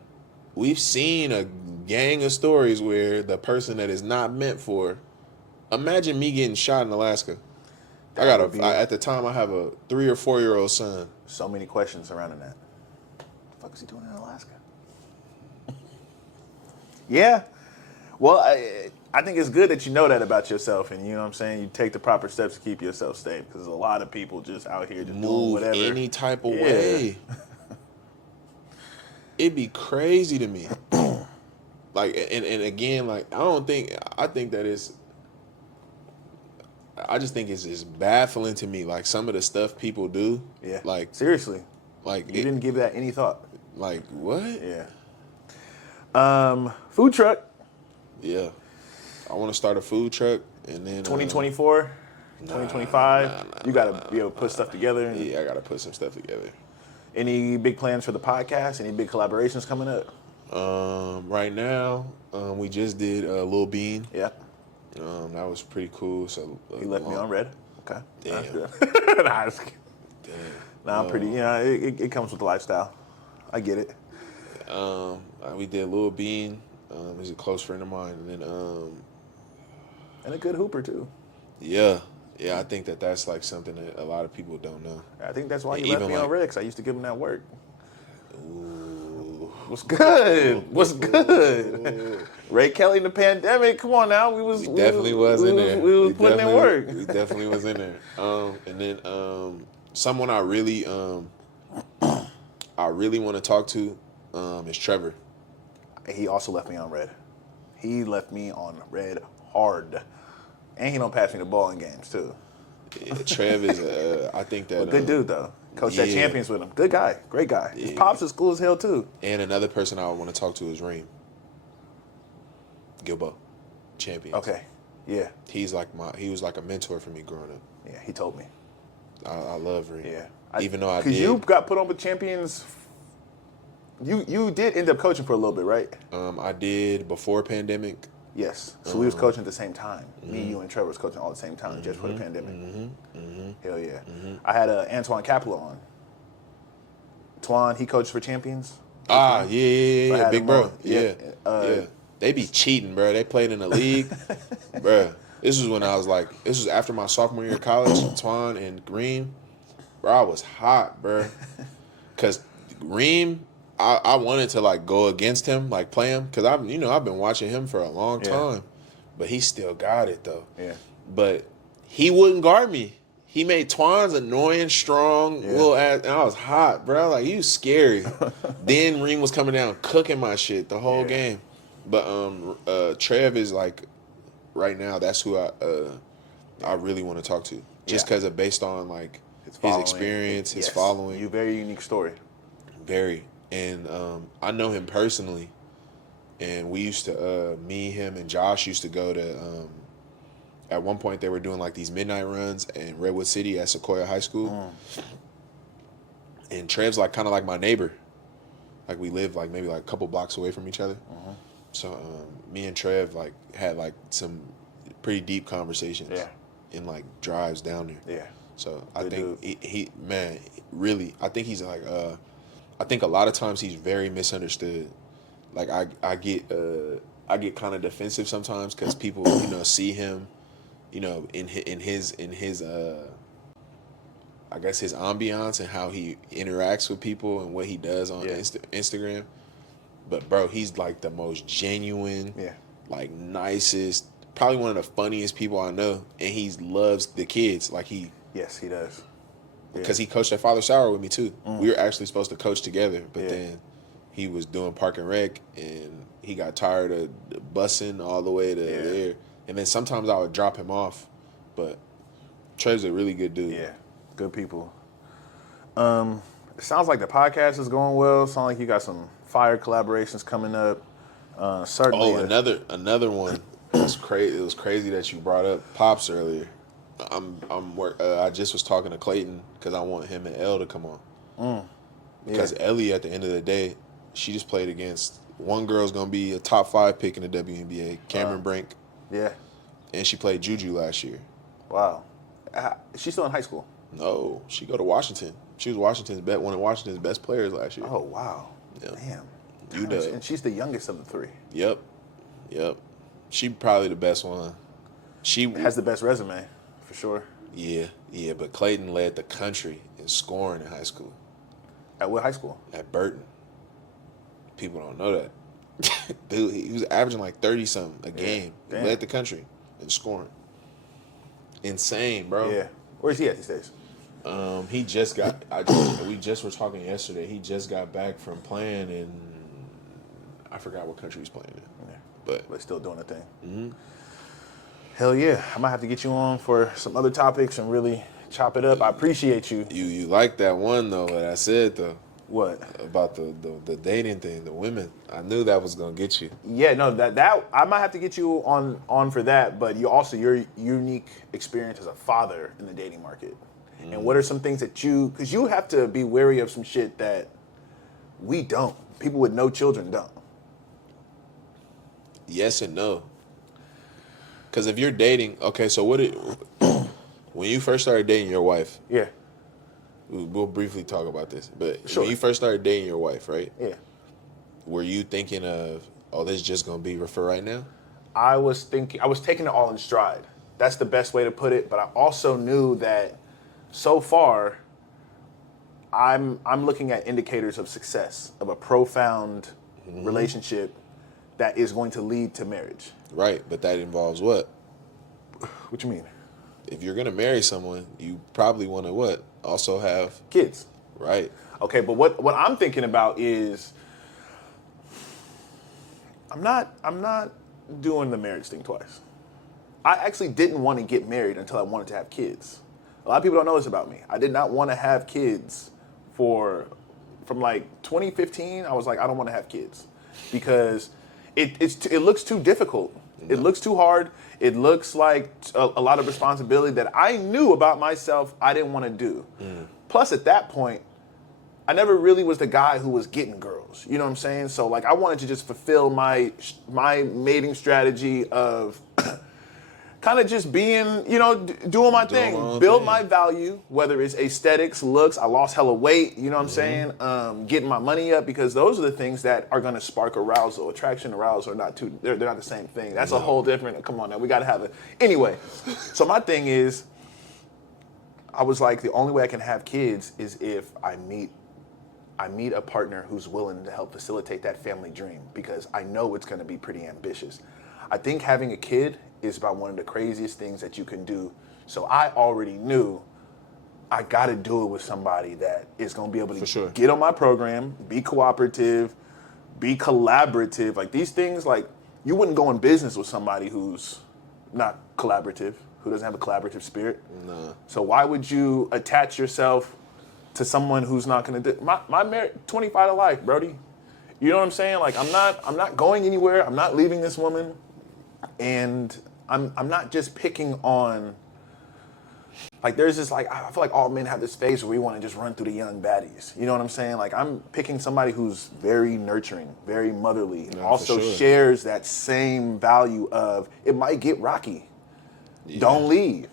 we've seen a gang of stories where the person that is not meant for, imagine me getting shot in Alaska. At the time, I have a 3 or 4 year old son. So many questions surrounding that. What the fuck is he doing in Alaska? Yeah. Well, I think it's good that you know that about yourself, and you know what I'm saying? You take the proper steps to keep yourself safe, because a lot of people just out here just doing whatever. Any type of way. It'd be crazy to me. Like, and again, like, I just think it's just baffling to me, like, some of the stuff people do. Yeah. Like, seriously. Like, you didn't give that any thought. Like, what? Yeah. Food truck. Yeah. I want to start a food truck, and then 2024, 2025. You got to be able to put stuff together. Yeah, I got to put some stuff together. Any big plans for the podcast? Any big collaborations coming up? Right now, we just did Lil Bean. Yeah. That was pretty cool. So he left me on red. Okay. Damn. Damn. Nah, I'm pretty. It comes with the lifestyle. I get it. We did Lil Bean. He's a close friend of mine, and then and a good hooper too. Yeah, I think that's like something that a lot of people don't know. I think that's why you left me on red, 'cause I used to give him that work. Ooh. What's good? What's good? Ray Kelly in the pandemic. Come on now, we definitely was in there. We was putting in work. We definitely was in there. And then someone I really want to talk to is Trevor. He also left me on red. He left me on red hard. And he don't pass me the ball in games, too. Yeah, Trev is. I think that. But good dude though. Coach that yeah. champions with him. Good guy. Great guy. His pops is cool as hell too. And another person I want to talk to is Reem Gilbo, champions. Okay. Yeah. He was like a mentor for me growing up. Yeah. He told me. I love Reem. Yeah. Even though I did. Because you got put on with champions. You did end up coaching for a little bit, right? I did before pandemic. Yes. So we was coaching at the same time. Me, you, and Trevor was coaching all at the same time just for the pandemic. Hell yeah. I had Antoine Capello on. Twan, he coached for champions. Yeah, big him bro. on. Yeah. They be cheating, bro. They played in the league, bro. This was when I was like, this was after my sophomore year of college. Twan and Reem, bro, I was hot, bro. Cause Reem, I wanted to like go against him, like play him, cause I've been watching him for a long time, but he still got it though. Yeah. But he wouldn't guard me. He made Twan's annoying, strong, little ass, and I was hot, bro. Like, you scary. Then Reem was coming down, cooking my shit the whole game. But Trev is like, right now, that's who I really want to talk to, just because of based on like his experience, his following. You very unique story. Very, and I know him personally, and we used to me, him, and Josh used to go to. At one point, they were doing like these midnight runs in Redwood City at Sequoia High School. And Trev's like kind of like my neighbor. Like we live like maybe like a couple blocks away from each other. So me and Trev like had like some pretty deep conversations. In like drives down there. Yeah. So I think he man, really, I think he's like I think a lot of times he's very misunderstood. Like I get kind of defensive sometimes because people see him. In his I guess his ambiance and how he interacts with people and what he does on Instagram. But bro, he's like the most genuine, like nicest, probably one of the funniest people I know, and he loves the kids. Like Yes, he does. Because he coached at Father Sour with me too. We were actually supposed to coach together, but then he was doing Park and Rec, and he got tired of busing all the way to there. And then sometimes I would drop him off, but Trev's a really good dude. Yeah, good people. It sounds like the podcast is going well. Sounds like you got some fire collaborations coming up. Certainly. Another one. It was crazy that you brought up Pops earlier. I just was talking to Clayton because I want him and Elle to come on. Because Ellie, at the end of the day, she just played against one girl's gonna be a top 5 pick in the WNBA, Cameron Brink. Yeah. And she played Juju last year. Wow. She's still in high school? No, she go to Washington. She was one of Washington's best players last year. Oh, wow. Yep. Damn. And she's the youngest of the 3. Yep. She probably the best one. She has the best resume, for sure. Yeah, but Clayton led the country in scoring in high school. At what high school? At Burton. People don't know that. Dude, he was averaging like 30-something a game. He led the country in scoring. Insane, bro. Yeah. Where is he at these days? He just got. We just were talking yesterday. He just got back from playing in. I forgot what country he's playing in. But still doing a thing. Hell yeah! I might have to get you on for some other topics and really chop it up. I appreciate you. You like that one though that I said though. What? About the dating thing, the women. I knew that was gonna get you. Yeah, no, that I might have to get you on for that, but your unique experience as a father in the dating market. And what are some things that because you have to be wary of some shit that we don't. People with no children don't. Yes and no. Because if you're dating, okay, so when you first started dating your wife, we'll briefly talk about this, but when you first started dating your wife, right? Yeah. Were you thinking of, this is just going to be for right now? I was taking it all in stride. That's the best way to put it, but I also knew that so far, I'm looking at indicators of success, of a profound relationship that is going to lead to marriage. Right, but that involves what? What you mean? If you're going to marry someone, you probably want to what? Also have kids. Right. Okay, but what I'm thinking about is I'm not doing the marriage thing twice. I actually didn't want to get married until I wanted to have kids. A lot of people don't know this about me. I did not want to have kids from like 2015. I was like, I don't want to have kids because it looks too difficult. It looks too hard. It looks like a lot of responsibility that I knew about myself I didn't want to do. Plus, at that point, I never really was the guy who was getting girls. You know what I'm saying? So like I wanted to just fulfill my mating strategy of kind of just being, doing my thing, build my value, whether it's aesthetics, looks. I lost hella weight, you know what I'm saying? Getting my money up, because those are the things that are going to spark arousal. Attraction, arousal are they're not the same thing. That's a whole different, come on now, we got to have it. Anyway, so my thing is, I was like, the only way I can have kids is if I meet a partner who's willing to help facilitate that family dream, because I know it's going to be pretty ambitious. I think having a kid is about one of the craziest things that you can do. So I already knew I got to do it with somebody that is going to be able to get on my program, be cooperative, be collaborative. Like these things, like you wouldn't go in business with somebody who's not collaborative, who doesn't have a collaborative spirit. No. So why would you attach yourself to someone who's not going to do my marriage 25 to life, Brody. You know what I'm saying? Like I'm not going anywhere. I'm not leaving this woman. And I'm not just picking on, like there's this, like I feel like all men have this phase where we want to just run through the young baddies. You know what I'm saying? Like I'm picking somebody who's very nurturing, very motherly, and also shares that same value of it might get rocky. Yeah. Don't leave.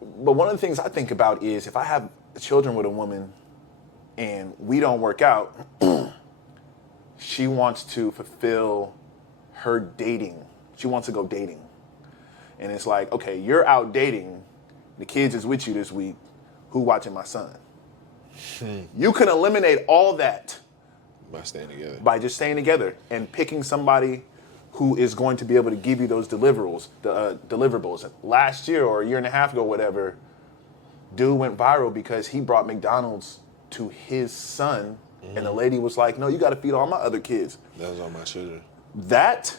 But one of the things I think about is if I have children with a woman and we don't work out, she wants to fulfill her dating. She wants to go dating. And it's like, okay, you're out dating. The kids is with you this week. Who watching my son? You can eliminate all that by just staying together and picking somebody who is going to be able to give you those deliverables. Last year or a year and a half ago, whatever, dude went viral because he brought McDonald's to his son, and the lady was like, no, you got to feed all my other kids. That was all my children. That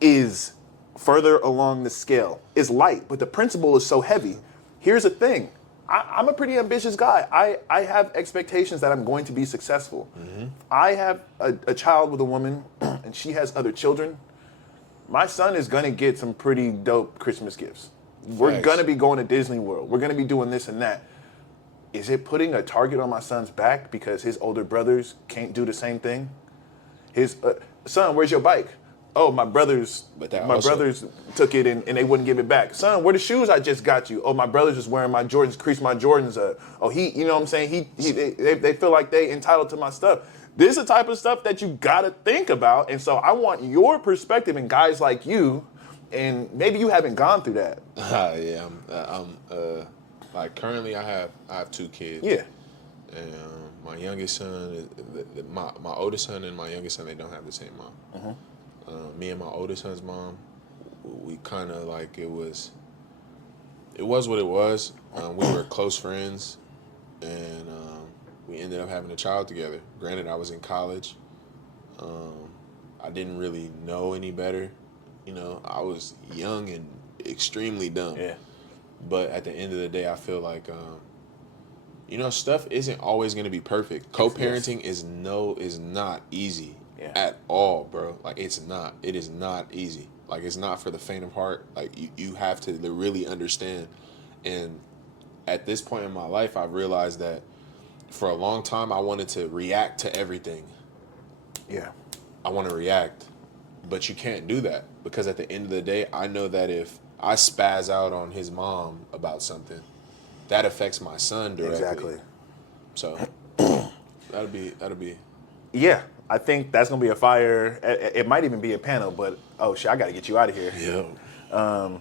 is further along the scale. It's light, but the principle is so heavy. Here's the thing. I'm a pretty ambitious guy. I have expectations that I'm going to be successful. I have a child with a woman, and she has other children. My son is going to get some pretty dope Christmas gifts. We're going to be going to Disney World. We're going to be doing this and that. Is it putting a target on my son's back because his older brothers can't do the same thing? His son, where's your bike? Oh, my brothers took it and they wouldn't give it back. Son, where the shoes I just got you? Oh, my brothers was wearing my Jordans, creased my Jordans up. Oh, you know what I'm saying? They feel like they entitled to my stuff. This is the type of stuff that you gotta think about. And so I want your perspective and guys like you, and maybe you haven't gone through that. Yeah, I'm like currently I have two kids. Yeah. And my youngest son, my oldest son and my youngest son, they don't have the same mom. Me and my oldest son's mom, we kind of like it was what it was. We were close friends, and we ended up having a child together. Granted, I was in college. I didn't really know any better. You know, I was young and extremely dumb. Yeah. But at the end of the day, I feel like, stuff isn't always going to be perfect. Co-parenting is not easy at all, bro. Like, it's not. It is not easy. Like, it's not for the faint of heart. Like, you have to really understand. And at this point in my life, I've realized that for a long time, I wanted to react to everything. Yeah. I want to react. But you can't do that. Because at the end of the day, I know that if I spaz out on his mom about something, that affects my son directly. Exactly. So that'll be. Yeah, I think that's gonna be a fire. It might even be a panel, but I gotta get you out of here. Yeah.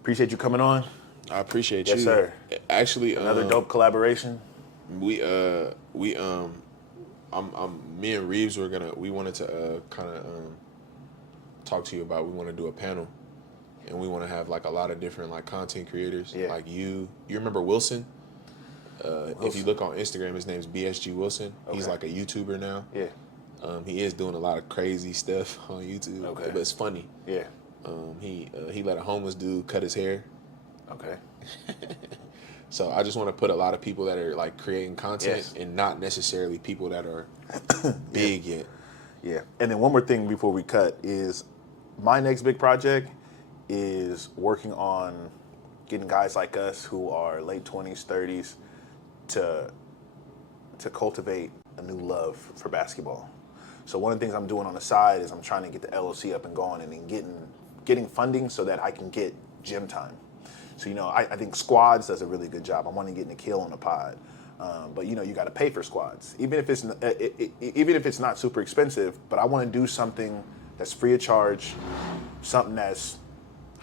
Appreciate you coming on. I appreciate you. Yes, sir. Actually, another dope collaboration. Me and Reeves we wanted to kind of talk to you about. We want to do a panel. And we want to have like a lot of different like content creators, like you. You remember Wilson? If you look on Instagram, his name's BSG Wilson. Okay. He's like a YouTuber now. Yeah. He is doing a lot of crazy stuff on YouTube. Okay. But it's funny. Yeah. He let a homeless dude cut his hair. Okay. So I just want to put a lot of people that are like creating content Yes. and not necessarily people that are big yet. Yeah. And then one more thing before we cut is my next big project is working on getting guys like us who are late 20s, 30s to cultivate a new love for basketball. So one of the things I'm doing on the side is I'm trying to get the LLC up and going and then getting funding so that I can get gym time. So, I think Squads does a really good job. I want to get Nikhil on the pod. But, you got to pay for Squads, even if it's not super expensive. But I want to do something that's free of charge, something that's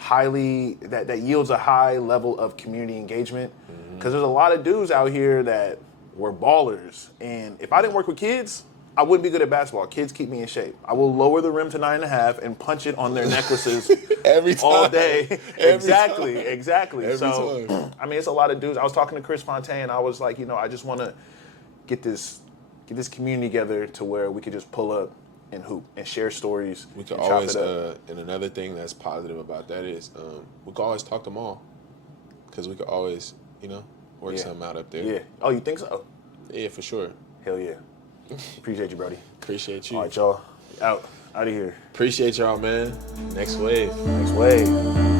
that yields a high level of community engagement. Because there's a lot of dudes out here that were ballers. And if I didn't work with kids, I wouldn't be good at basketball. Kids keep me in shape. I will lower the rim to 9.5 and punch it on their necklaces Every time. all day. Exactly. Every So, time. I mean, it's a lot of dudes. I was talking to Chris Fontaine. I was like, I just want to get this community together to where we could just pull up and hoop and share stories. We could and chop always, it up. and another thing that's positive about that is we could always talk them all. Because we could always, work something out up there. Yeah. Oh, you think so? Yeah, for sure. Hell yeah. Appreciate you, Brody. Appreciate you. All right, y'all. Out of here. Appreciate y'all, man. Next wave. Next wave.